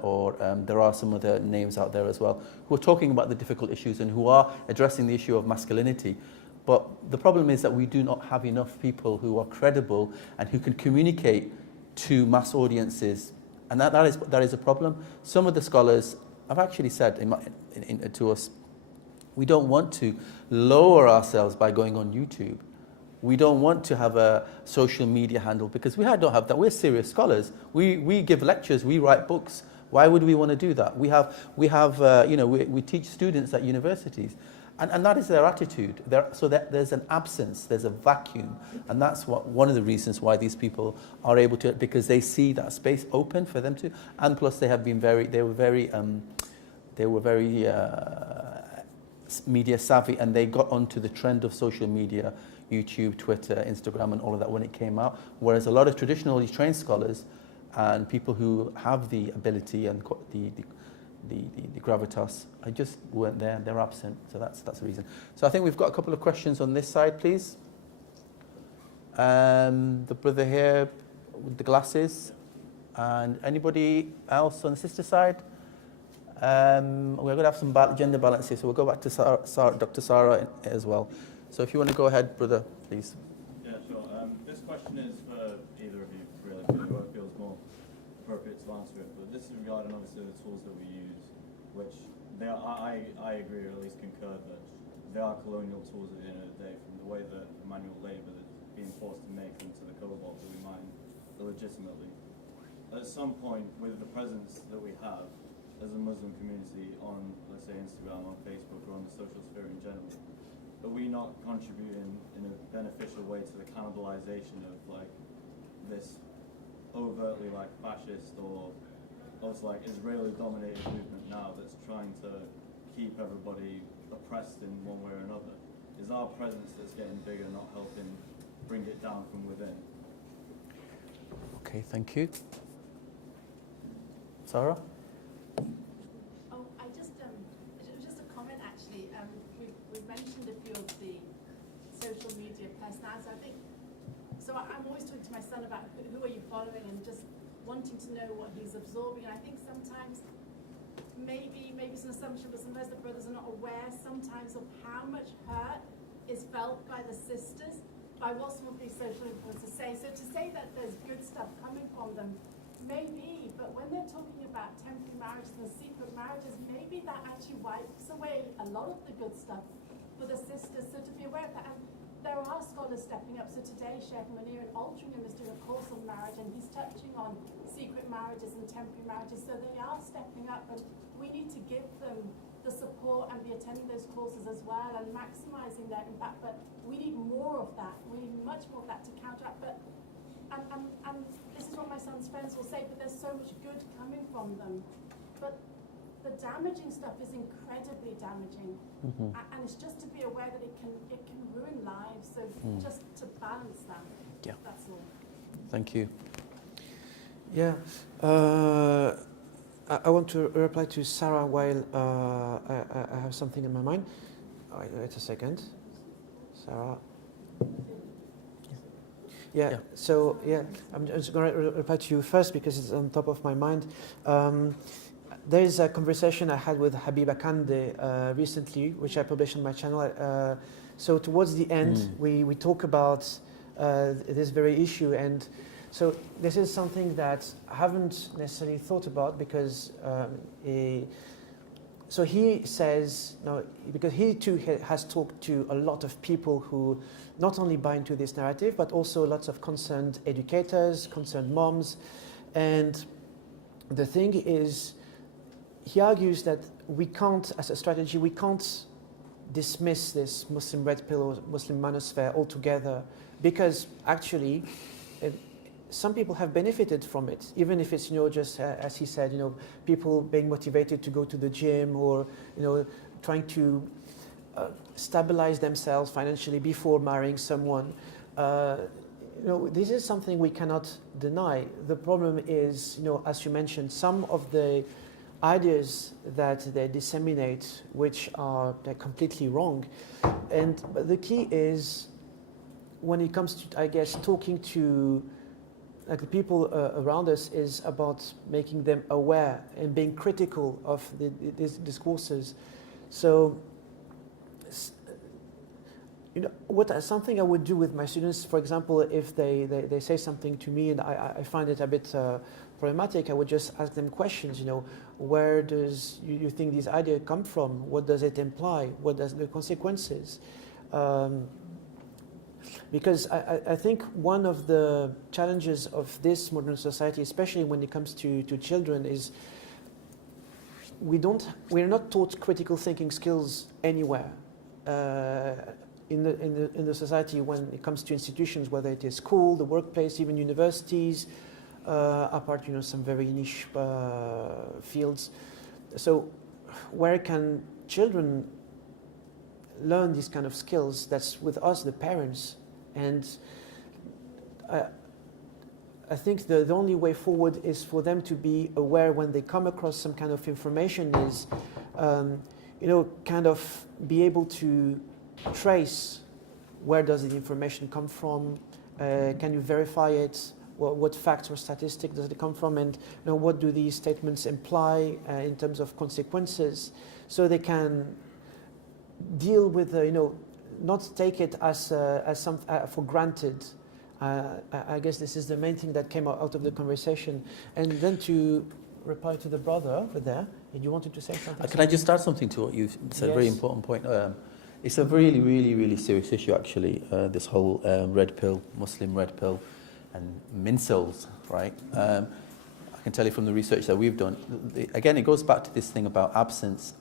or there are some other names out there as well, who are talking about the difficult issues and who are addressing the issue of masculinity. But the problem is that we do not have enough people who are credible and who can communicate to mass audiences, and that is a problem. Some of the scholars have actually said to us, we don't want to lower ourselves by going on YouTube. We don't want to have a social media handle, because we don't have that. We're serious scholars. We give lectures. We write books. Why would we want to do that? We teach students at universities. And that is their attitude. So that there's an absence, there's a vacuum, and that's one of the reasons why these people are able to, because they see that space open for them to, and plus they were very media savvy, and they got onto the trend of social media, YouTube, Twitter, Instagram, and all of that when it came out. Whereas a lot of traditionally trained scholars and people who have the ability and the gravitas, I just weren't there. They're absent, so that's the reason. So I think we've got a couple of questions on this side, please. The brother here with the glasses, and anybody else on the sister side? We're going to have some gender balance here, so we'll go back to Dr. Sarah as well. So if you want to go ahead, brother, please. Yeah, sure. This question is for either of you, really, whoever feels more appropriate to answer it. But this is regarding, obviously, the tools that we use, which I agree, or at least concur, that they are colonial tools at the end of the day, from the way that manual labour that's being forced to make them to the cobalt that we mine illegitimately. At some point, with the presence that we have as a Muslim community on, let's say, Instagram, on Facebook, or on the social sphere in general, are we not contributing in a beneficial way to the cannibalization of like this overtly like fascist or also like Israeli dominated movement now that's trying to keep everybody oppressed in one way or another? Is our presence that's getting bigger not helping bring it down from within? Okay, thank you. Sarah? Oh, I just, it was just a comment actually. We've mentioned a few of the social media personalities. I think, so I'm always talking to my son about who are you following and just wanting to know what he's absorbing. And I think sometimes, maybe it's an assumption, but sometimes the brothers are not aware sometimes of how much hurt is felt by the sisters by what some of these social influencers say. So to say that there's good stuff coming from them, maybe, but when they're talking about temporary marriages and secret marriages, maybe that actually wipes away a lot of the good stuff for the sisters. So to be aware of that, and there are scholars stepping up. So today, Sheikh Munir in Altrincham is doing a course on marriage, and he's touching on secret marriages and temporary marriages. So they are stepping up, and we need to give them the support and be attending those courses as well and maximizing their impact. But we need more of that. We need much more of that to counteract. But and this is what my son's friends will say, but there's so much good coming from them. But the damaging stuff is incredibly damaging. And it's just to be aware that it can ruin lives. So just to balance that. Yeah. That's all. Thank you. Yeah. I want to reply to Sarah while I have something in my mind. Wait a second. Sarah. Yeah. So I'm just going to reply to you first because it's on top of my mind. There is a conversation I had with Habiba Kande recently, which I published on my channel. So towards the end, we talk about this very issue, and so this is something that I haven't necessarily thought about because so he says, no, because he too has talked to a lot of people who not only buy into this narrative, but also lots of concerned educators, concerned moms. And the thing is, he argues that we can't, as a strategy, we can't dismiss this Muslim red pill or Muslim manosphere altogether, because actually some people have benefited from it, even if it's, just as he said, people being motivated to go to the gym or, trying to stabilize themselves financially before marrying someone. This is something we cannot deny. The problem is, as you mentioned, some of the ideas that they disseminate, which they're completely wrong. But the key is, when it comes to, I guess, talking to the people around us, is about making them aware and being critical of these discourses. So, something I would do with my students, for example, if they say something to me and I find it a bit problematic, I would just ask them questions. Where does you think this idea come from? What does it imply? What does the consequences? Because I think one of the challenges of this modern society, especially when it comes to children, is we're not taught critical thinking skills anywhere in the society when it comes to institutions, whether it is school, the workplace, even universities, apart some very niche fields. So where can children learn these kind of skills? That's with us, the parents. And I think the only way forward is for them to be aware when they come across some kind of information, is kind of be able to trace where does the information come from, can you verify it, what facts or statistics does it come from, and what do these statements imply in terms of consequences, so they can deal with not take it as some for granted. I guess this is the main thing that came out of the conversation. And then to reply to the brother over there, you wanted to say something? Can I just add something to what you said? Yes. Very important point. It's a really, really, really serious issue, actually, this whole red pill, Muslim red pill, and mincels, right? I can tell you from the research that we've done, again, it goes back to this thing about absence.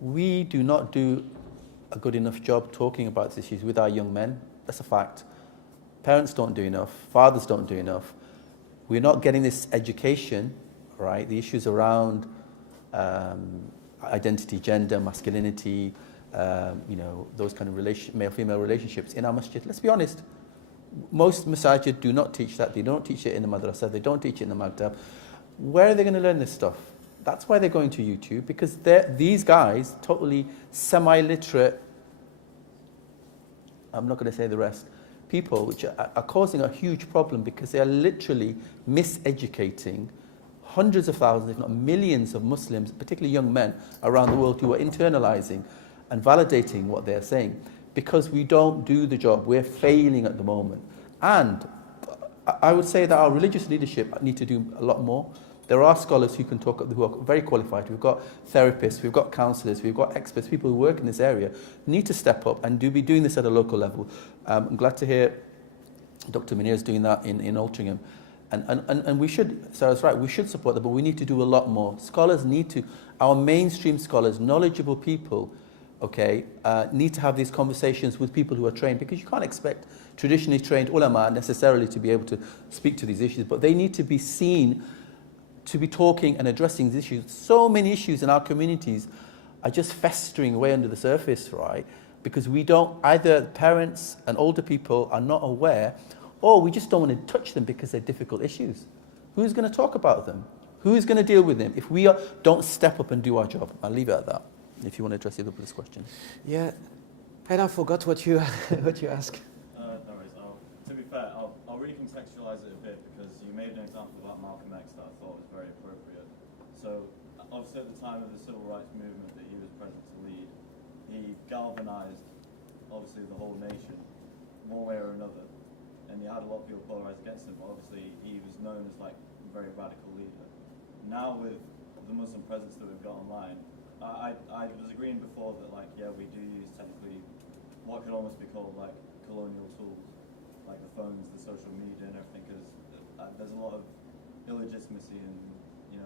We do not do a good enough job talking about these issues with our young men. That's a fact. Parents don't do enough. Fathers don't do enough. We're not getting this education, right? The issues around identity, gender, masculinity, those kind of male-female relationships in our masjid. Let's be honest. Most masajid do not teach that. They don't teach it in the madrasa. They don't teach it in the maktab. Where are they going to learn this stuff? That's why they're going to YouTube, because these guys, totally semi-literate, I'm not going to say the rest, people which are causing a huge problem because they are literally miseducating hundreds of thousands, if not millions of Muslims, particularly young men around the world who are internalizing and validating what they're saying. Because we don't do the job, we're failing at the moment. And I would say that our religious leadership need to do a lot more. There are scholars who can talk, who are very qualified. We've got therapists, we've got counsellors, we've got experts, people who work in this area, need to step up and be doing this at a local level. I'm glad to hear Dr. Munir is doing that in Altrincham. And we should, Sarah's right, we should support them, but we need to do a lot more. Scholars need to, our mainstream scholars, knowledgeable people, need to have these conversations with people who are trained, because you can't expect traditionally trained ulama necessarily to be able to speak to these issues, but they need to be seen to be talking and addressing these issues. So many issues in our communities are just festering away under the surface, right? Because we don't, either parents and older people are not aware, or we just don't want to touch them because they're difficult issues. Who's going to talk about them? Who's going to deal with them if we don't step up and do our job? I'll leave it at that, if you want to address either of this question. Yeah, and I forgot what you what you asked. No worries. To be fair, I'll recontextualize it a bit, because you made an example about Malcolm X that I thought was very appropriate. So, obviously at the time of the civil rights movement that he was present to lead, he galvanized, obviously, the whole nation, one way or another. And he had a lot of people polarized against him, but obviously he was known as like a very radical leader. Now with the Muslim presence that we've got online, I was agreeing before that, like, yeah, we do use technically what could almost be called like colonial tools, like the phones, the social media and everything, because there's a lot of illegitimacy and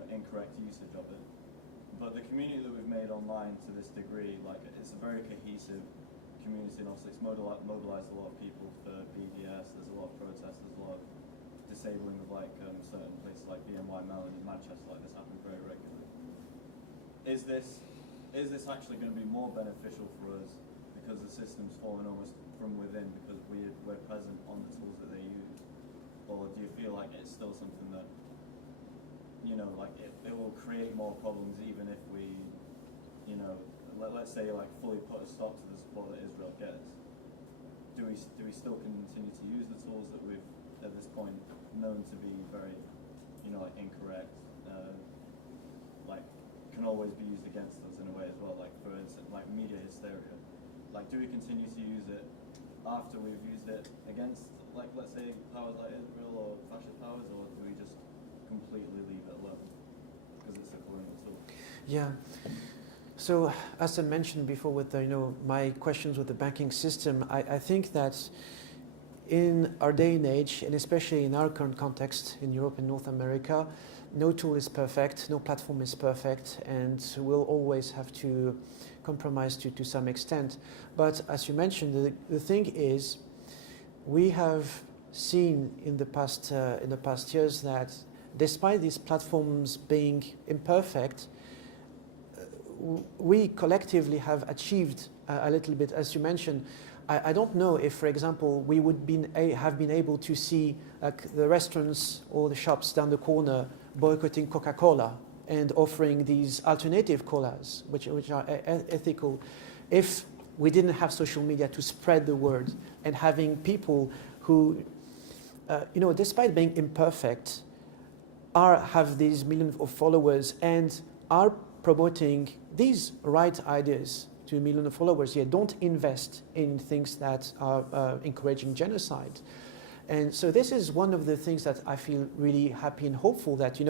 incorrect usage of it. But the community that we've made online to this degree, like, it's a very cohesive community, and obviously it's mobilized a lot of people for BDS. There's a lot of protests, there's a lot of disabling of like certain places like BNY Mellon in Manchester, like this happens very regularly. Is this actually going to be more beneficial for us because the system's fallen almost from within because we're present on the tools that they use? Or do you feel like it's still something that, like it will create more problems even if we, let's say like fully put a stop to the support that Israel gets? Do we still continue to use the tools that we've at this point known to be very, like incorrect, like can always be used against us in a way as well? Like for instance, like media hysteria. Like, do we continue to use it after we've used it against, like, let's say powers like Israel or fascist powers, or do we just completely leave it alone because it's a colonial tool? Yeah. So, as I mentioned before with my questions with the banking system, I think that in our day and age, and especially in our current context in Europe and North America, no tool is perfect, no platform is perfect, and we'll always have to compromise to some extent. But as you mentioned, the thing is, we have seen in the past years that despite these platforms being imperfect, we collectively have achieved a little bit. As you mentioned, I don't know if, for example, we would have been able to see like the restaurants or the shops down the corner boycotting Coca-Cola and offering these alternative colas, which are ethical, if we didn't have social media to spread the word and having people who, despite being imperfect, have these millions of followers and are promoting these right ideas to a million of followers. Yeah, don't invest in things that are encouraging genocide. And so this is one of the things that I feel really happy and hopeful that,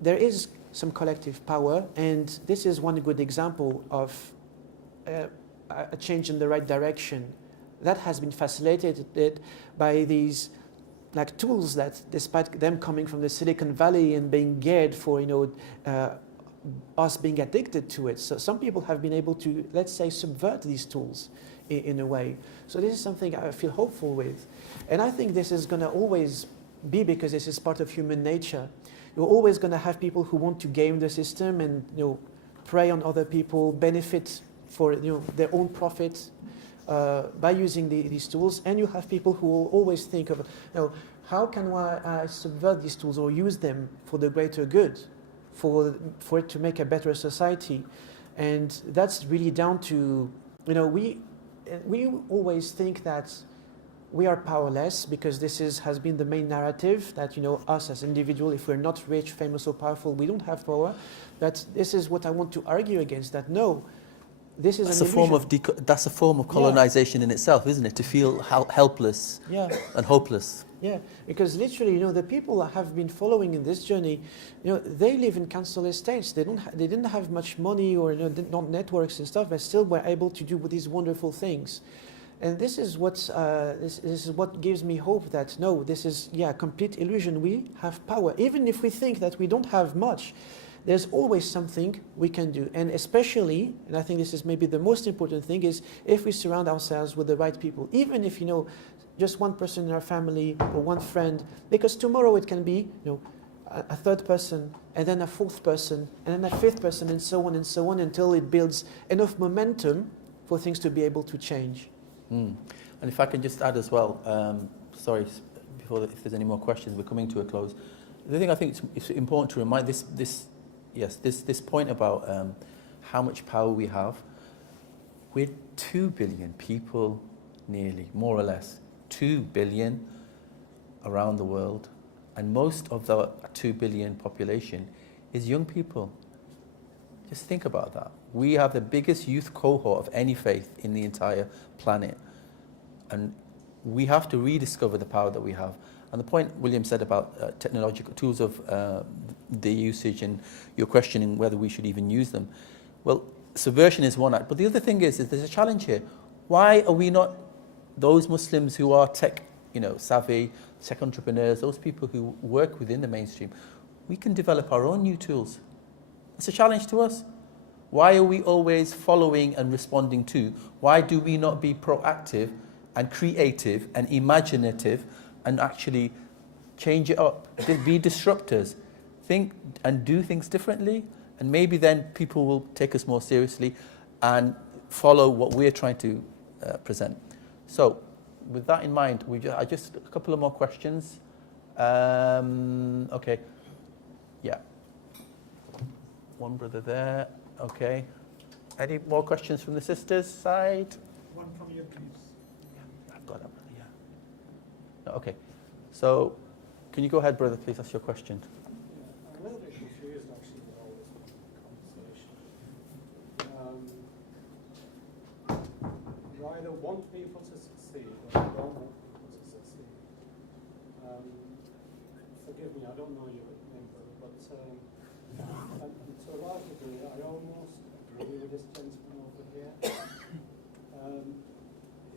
there is some collective power, and this is one good example of a change in the right direction that has been facilitated by these like tools that, despite them coming from the Silicon Valley and being geared for us being addicted to it. So some people have been able to, let's say, subvert these tools in a way. So this is something I feel hopeful with. And I think this is going to always be, because this is part of human nature. You're always going to have people who want to game the system and, you know, prey on other people, benefit for, you know, their own profit by using these tools. And you have people who will always think of, you know, how can I subvert these tools or use them for the greater good, for it to make a better society. And that's really down to, you know, we always think that we are powerless, because this has been the main narrative, that, you know, us as individuals, if we're not rich, famous or powerful, we don't have power. But this is what I want to argue against, that no, this is that's an illusion. That's a form of colonization in itself, isn't it? To feel helpless and hopeless. Yeah, because literally, you know, the people that have been following in this journey, you know, they live in council estates. They didn't have much money, or, you know, not networks and stuff, but still were able to do these wonderful things. And this is what this is what gives me hope that no, this is complete illusion. We have power, even if we think that we don't have much. There's always something we can do, and especially, and I think this is maybe the most important thing, is if we surround ourselves with the right people. Even if, you know, just one person in our family or one friend, because tomorrow it can be, you know, a third person, and then a fourth person, and then a fifth person, and so on, until it builds enough momentum for things to be able to change. And if I can just add as well, sorry, if there's any more questions, we're coming to a close. The thing I think it's important to remind this point about how much power we have. We're 2 billion people, nearly, more or less, 2 billion around the world, and most of the 2 billion population is young people. Just think about that. We have the biggest youth cohort of any faith in the entire planet. And we have to rediscover the power that we have. And the point William said about technological tools of the usage, and you're questioning whether we should even use them. Well, subversion is one act. But the other thing is there's a challenge here. Why are we not, those Muslims who are tech, you know, savvy, tech entrepreneurs, those people who work within the mainstream, we can develop our own new tools. It's a challenge to us. Why are we always following and responding to? Why do we not be proactive and creative and imaginative and actually change it up? Be disruptors. Think and do things differently, and maybe then people will take us more seriously and follow what we're trying to present. So with that in mind, just a couple of more questions. Okay. Yeah. One brother there. Okay. Any more questions from the sisters' side? One from you, please. Yeah, I've got that, brother. Yeah. No, okay. So, can you go ahead, brother, please? Ask your question. I'm a little bit confused, actually, with all this conversation. You either want people to succeed or you don't want people to succeed. Forgive me, I don't know your name, brother, but and to a large degree, I almost agree with this gentleman over here. If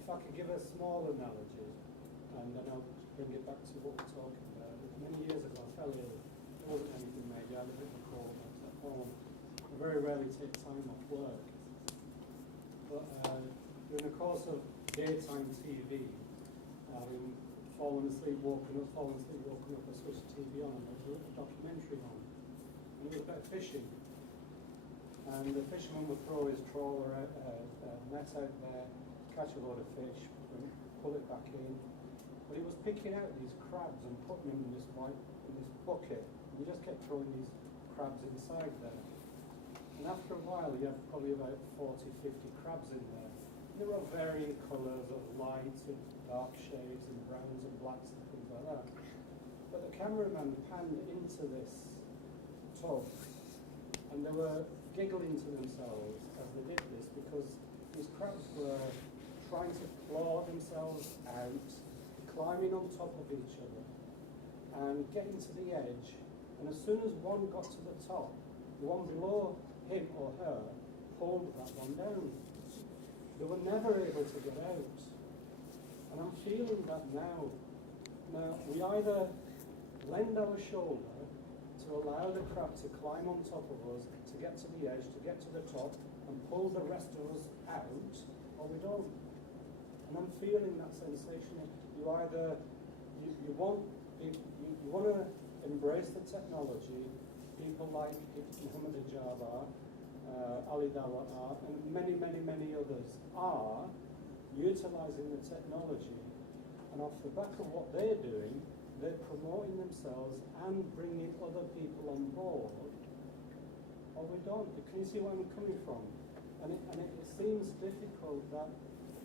I could give a small analogy, and then I'll bring it back to what we're talking about. Many years ago, I fell ill. There wasn't anything major. I had a bit of a cold at home. I very rarely take time off work. But during the course of daytime TV, having fallen asleep, woken up, I switched the TV on, and there was a documentary on. And it was about fishing. And the fisherman would throw his trawler, net out there, catch a load of fish, pull it back in. But he was picking out these crabs and putting them in this bucket. And he just kept throwing these crabs inside there. And after a while, he had probably about 40, 50 crabs in there. And they were of varying colours, of light and dark shades and browns and blacks and things like that. But the cameraman panned into this tub, and they were giggling to themselves as they did this, because these crabs were trying to claw themselves out, climbing on top of each other and getting to the edge, and as soon as one got to the top, the one below him or her pulled that one down. They were never able to get out. And I'm feeling that now. Now, we either lend our shoulder to to allow the crowd to climb on top of us, to get to the edge, to get to the top, and pull the rest of us out, or we don't. And I'm feeling that sensation. You either you want to embrace the technology. People like Muhammad Hijab Ali Dawah are, and many, many, many others are utilising the technology, and off the back of what they're doing, they're promoting themselves and bringing other people on board, or we don't. Can you see where I'm coming from? And it seems difficult that,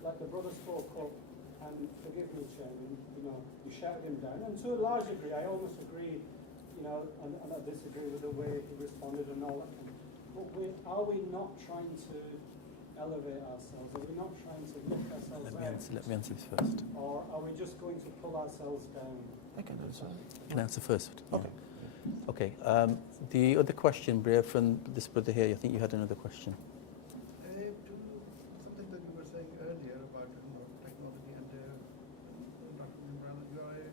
like the brother spoke up, and forgive me, Chairman, you shouted him down, and to a large degree, I almost agree, and I disagree with the way he responded and all that. But are we not trying to elevate ourselves? Are we not trying to lift ourselves out? Let me answer this first. Or are we just going to pull ourselves down? I can answer first. Okay. Okay. The other question, Bria, from this brother here, I think you had another question. Something that you were saying earlier about technology, and Dr. Imran, you are a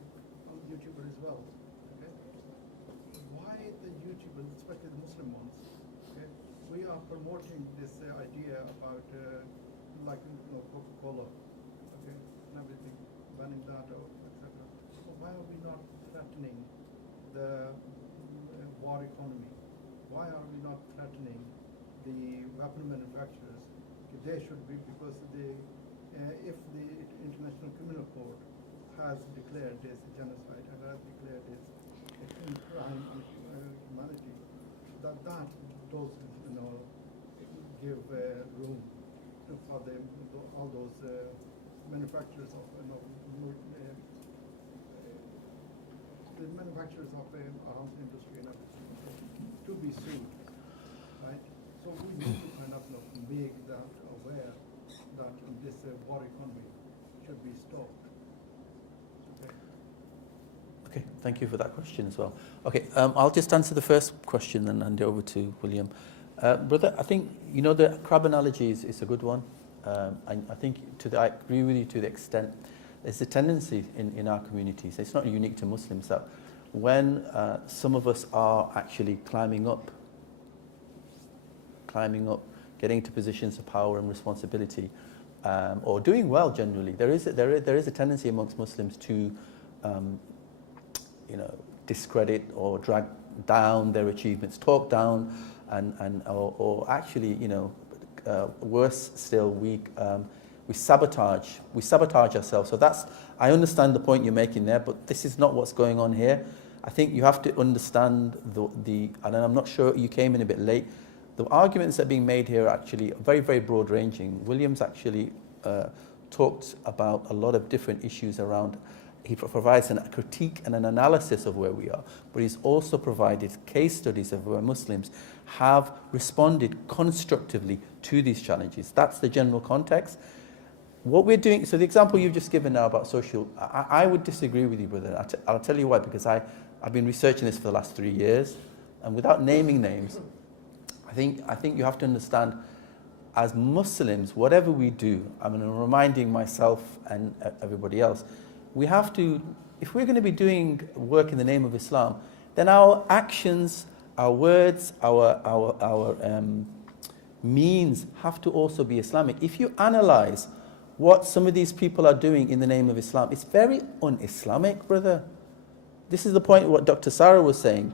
YouTuber as well. Okay. Why the YouTubers, especially the Muslim ones? Okay. We are promoting this idea about like Coca-Cola, okay, and everything, banning that or etc. So why are we not threatening the war economy? Why are we not threatening the weapon manufacturers? They should be, because if the International Criminal Court has declared this genocide and has declared this a crime on humanity, that does give room for all those manufacturers of the manufacturers of arms industry and everything to be sued, right? So we need to kind of make that aware that this war economy should be stopped. Okay. Okay, thank you for that question as well. Okay, I'll just answer the first question and hand it over to William. Brother, I think, the crab analogy is a good one. I think I agree with you to the extent there's a tendency in our communities, it's not unique to Muslims, that when some of us are actually climbing up, getting into positions of power and responsibility, or doing well generally, there is a tendency amongst Muslims to discredit or drag down their achievements, talk down, or actually, worse still, we sabotage ourselves. So I understand the point you're making there, but this is not what's going on here. I think you have to understand and I'm not sure, you came in a bit late. The arguments that are being made here are actually very, very broad ranging. Williams actually talked about a lot of different issues around. He provides a critique and an analysis of where we are, but he's also provided case studies of where Muslims have responded constructively to these challenges. That's the general context. What we're doing, so the example you've just given now about social, I would disagree with you, brother. I'll tell you why, because I've been researching this for the last 3 years, and without naming names, I think you have to understand, as Muslims, whatever we do, I'm reminding myself and everybody else, we have to, if we're going to be doing work in the name of Islam, then our actions, our words, our means have to also be Islamic. If you analyze what some of these people are doing in the name of Islam, it's very un-Islamic, brother. This is the point what Dr. Sarah was saying.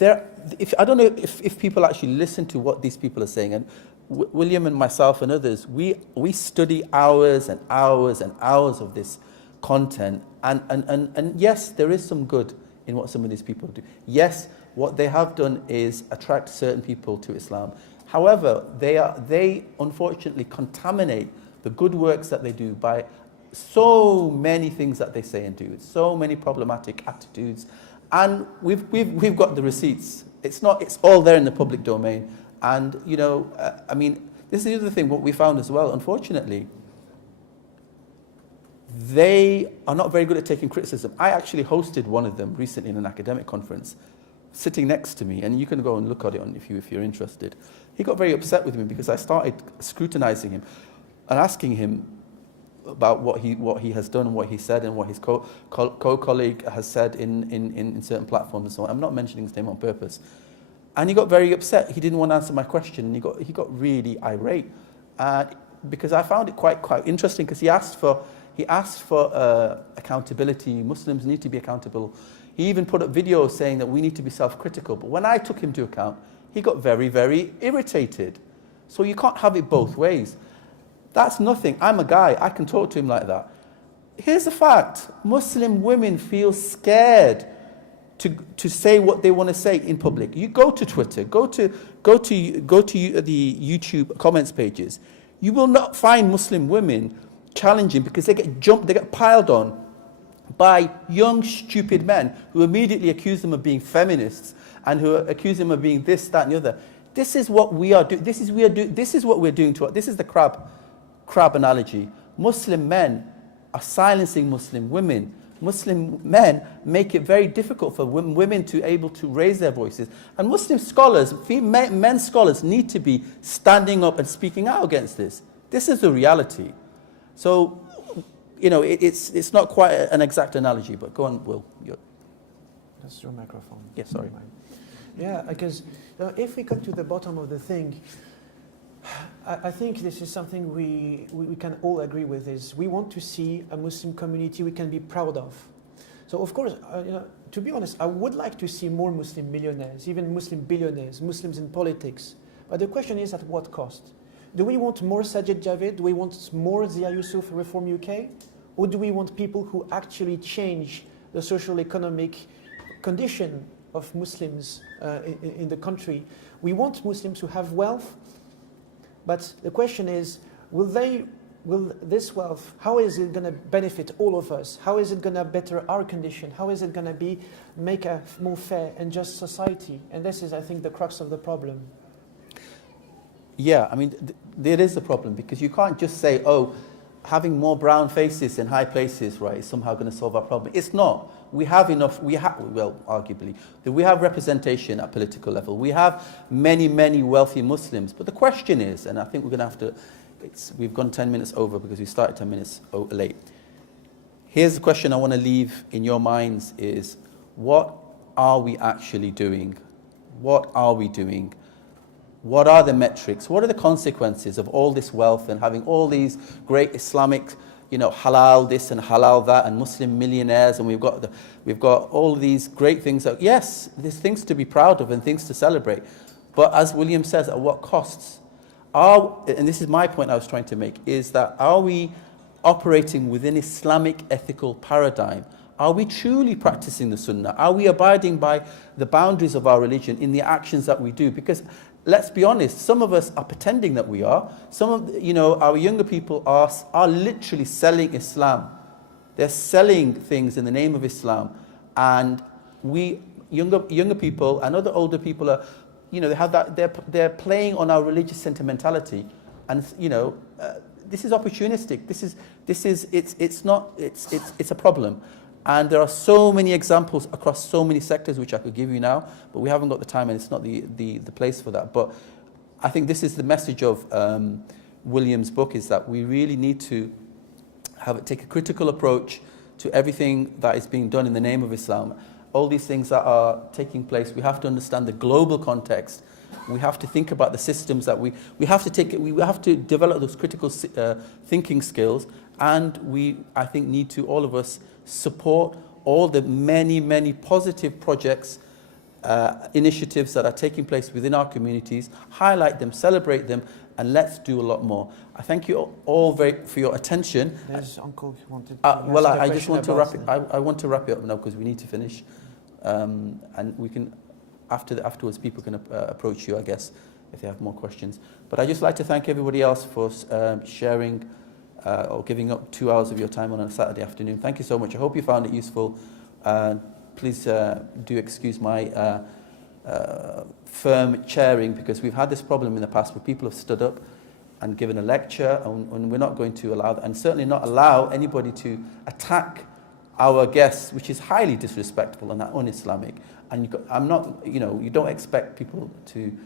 I don't know if people actually listen to what these people are saying, and William and myself and others, we study hours and hours and hours of this content, and yes, there is some good in what some of these people do. Yes, what they have done is attract certain people to Islam. However, they unfortunately contaminate the good works that they do by so many things that they say and do, so many problematic attitudes, and we've got the receipts. It's all there in the public domain, and this is the other thing. What we found as well, unfortunately, they are not very good at taking criticism. I actually hosted one of them recently in an academic conference, sitting next to me, and you can go and look at it if you're interested. He got very upset with me because I started scrutinizing him and asking him, about what he has done and what he said and what his colleague has said in certain platforms and so on. I'm not mentioning his name on purpose. And he got very upset. He didn't want to answer my question. And he got really irate because I found it quite interesting because he asked for accountability. Muslims need to be accountable. He even put up videos saying that we need to be self-critical. But when I took him to account, he got very, very irritated. So you can't have it both ways. That's nothing. I'm a guy. I can talk to him like that. Here's the fact. Muslim women feel scared to say what they want to say in public. You go to Twitter, go to the YouTube comments pages. You will not find Muslim women challenging because they get piled on by young, stupid men who immediately accuse them of being feminists and who accuse them of being this, that, and the other. This is what we are doing. This is what we're doing to. This is the crab analogy. Muslim men are silencing Muslim women. Muslim men make it very difficult for women to able to raise their voices. And Muslim scholars, men scholars, need to be standing up and speaking out against this. This is the reality. So, it's not quite an exact analogy, but go on, Will. That's your microphone. Yeah, sorry. Yeah, because if we come to the bottom of the thing, I think this is something we can all agree with, is we want to see a Muslim community we can be proud of. So of course, to be honest, I would like to see more Muslim millionaires, even Muslim billionaires, Muslims in politics. But the question is, at what cost? Do we want more Sajid Javid? Do we want more Zia Yusuf Reform UK? Or do we want people who actually change the social economic condition of Muslims in the country? We want Muslims who have wealth, but the question is, will this wealth, how is it going to benefit all of us? How is it going to better our condition? How is it going to make a more fair and just society? And this is, I think, the crux of the problem. Yeah, I mean, there is a problem because you can't just say, oh, having more brown faces in high places, right, is somehow going to solve our problem. It's not. We have enough, arguably, we have representation at political level. We have many, many wealthy Muslims. But the question is, and I think we're going to have to, we've gone 10 minutes over because we started 10 minutes late. Here's the question I want to leave in your minds is, what are we actually doing? What are we doing? What are the metrics? What are the consequences of all this wealth and having all these great Islamic, halal this and halal that and Muslim millionaires, and we've got all these great things that, yes, there's things to be proud of and things to celebrate. But as William says, at what costs? And this is my point I was trying to make, is that are we operating within Islamic ethical paradigm? Are we truly practicing the Sunnah? Are we abiding by the boundaries of our religion in the actions that we do? Because let's be honest, some of us are pretending that we are. Some of our younger people are literally selling Islam. They're selling things in the name of Islam, and we younger people and other older people are, they have that they're playing on our religious sentimentality, and this is opportunistic. It's a problem. And there are so many examples across so many sectors which I could give you now, but we haven't got the time and it's not the place for that. But I think this is the message of William's book, is that we really need to take a critical approach to everything that is being done in the name of Islam. All these things that are taking place, we have to understand the global context. We have to think about the systems that we have to develop those critical thinking skills, and I think need to, all of us, support all the many, many positive projects, initiatives that are taking place within our communities, highlight them, celebrate them, and let's do a lot more. I thank you all for your attention. There's Uncle who wanted to I just want to wrap it. I want to wrap it up now because we need to finish, and we can afterwards people can approach you, I guess, if they have more questions. But I'd just like to thank everybody else for sharing or giving up 2 hours of your time on a Saturday afternoon. Thank you so much. I hope you found it useful. Please do excuse my firm chairing, because we've had this problem in the past where people have stood up and given a lecture, and we're not going to allow that, and certainly not allow anybody to attack our guests, which is highly disrespectful and un-Islamic. And you don't expect people to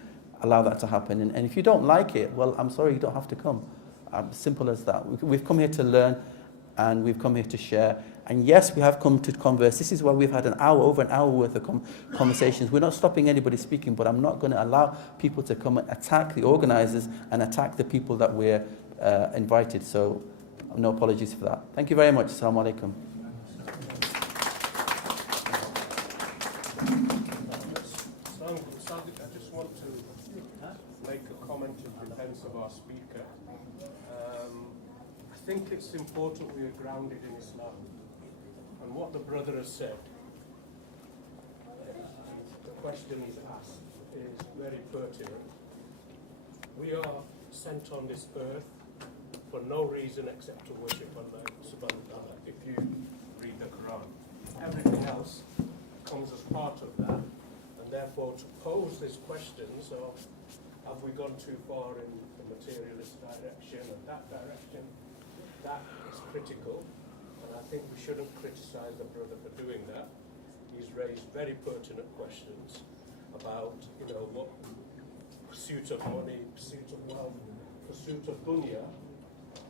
allow that to happen. And if you don't like it, well, I'm sorry, you don't have to come. Simple as that. We've come here to learn, and we've come here to share. And yes, we have come to converse. This is why we've had over an hour worth of conversations. We're not stopping anybody speaking, but I'm not going to allow people to come and attack the organisers and attack the people that we're invited. So no apologies for that. Thank you very much. Assalamu alaikum. I just want to make a comment in defence of our speaker. I think it's important we are grounded in Islam. And what the brother has said, and the question he's asked, is very pertinent. We are sent on this earth for no reason except to worship Allah subhanahu wa ta'ala, if you read the Quran. Everything else comes as part of that, and therefore to pose this question, so have we gone too far in the materialist direction and that direction, that is critical. And I think we shouldn't criticise the brother for doing that. He's raised very pertinent questions about, what pursuit of money, pursuit of wealth, pursuit of dunya.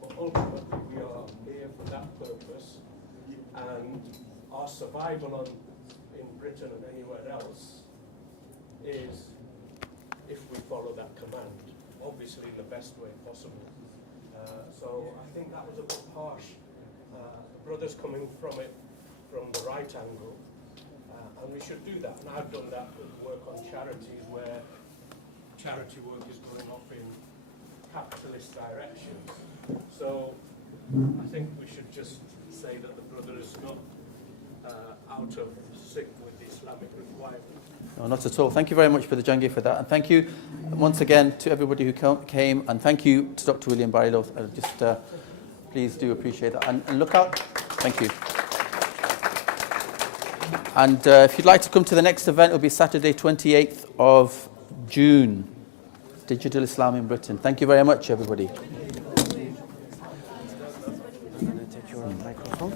But ultimately, we are here for that purpose, and our survival in Britain and anywhere else is if we follow that command, obviously in the best way possible. So I think that was a bit harsh. The brother's coming from it from the right angle, and we should do that. And I've done that with work on charities, where charity work is going off in capitalist directions. So I think we should just say that the brother is not out of sync with the Islamic requirement. No, not at all. Thank you very much for the Jangir for that. And thank you once again to everybody who came. And thank you to Dr. William Barilov. Please do appreciate that. And look out. Thank you. And if you'd like to come to the next event, it'll be Saturday, 28th of June. Digital Islam in Britain. Thank you very much, everybody. I'm going to take your microphone.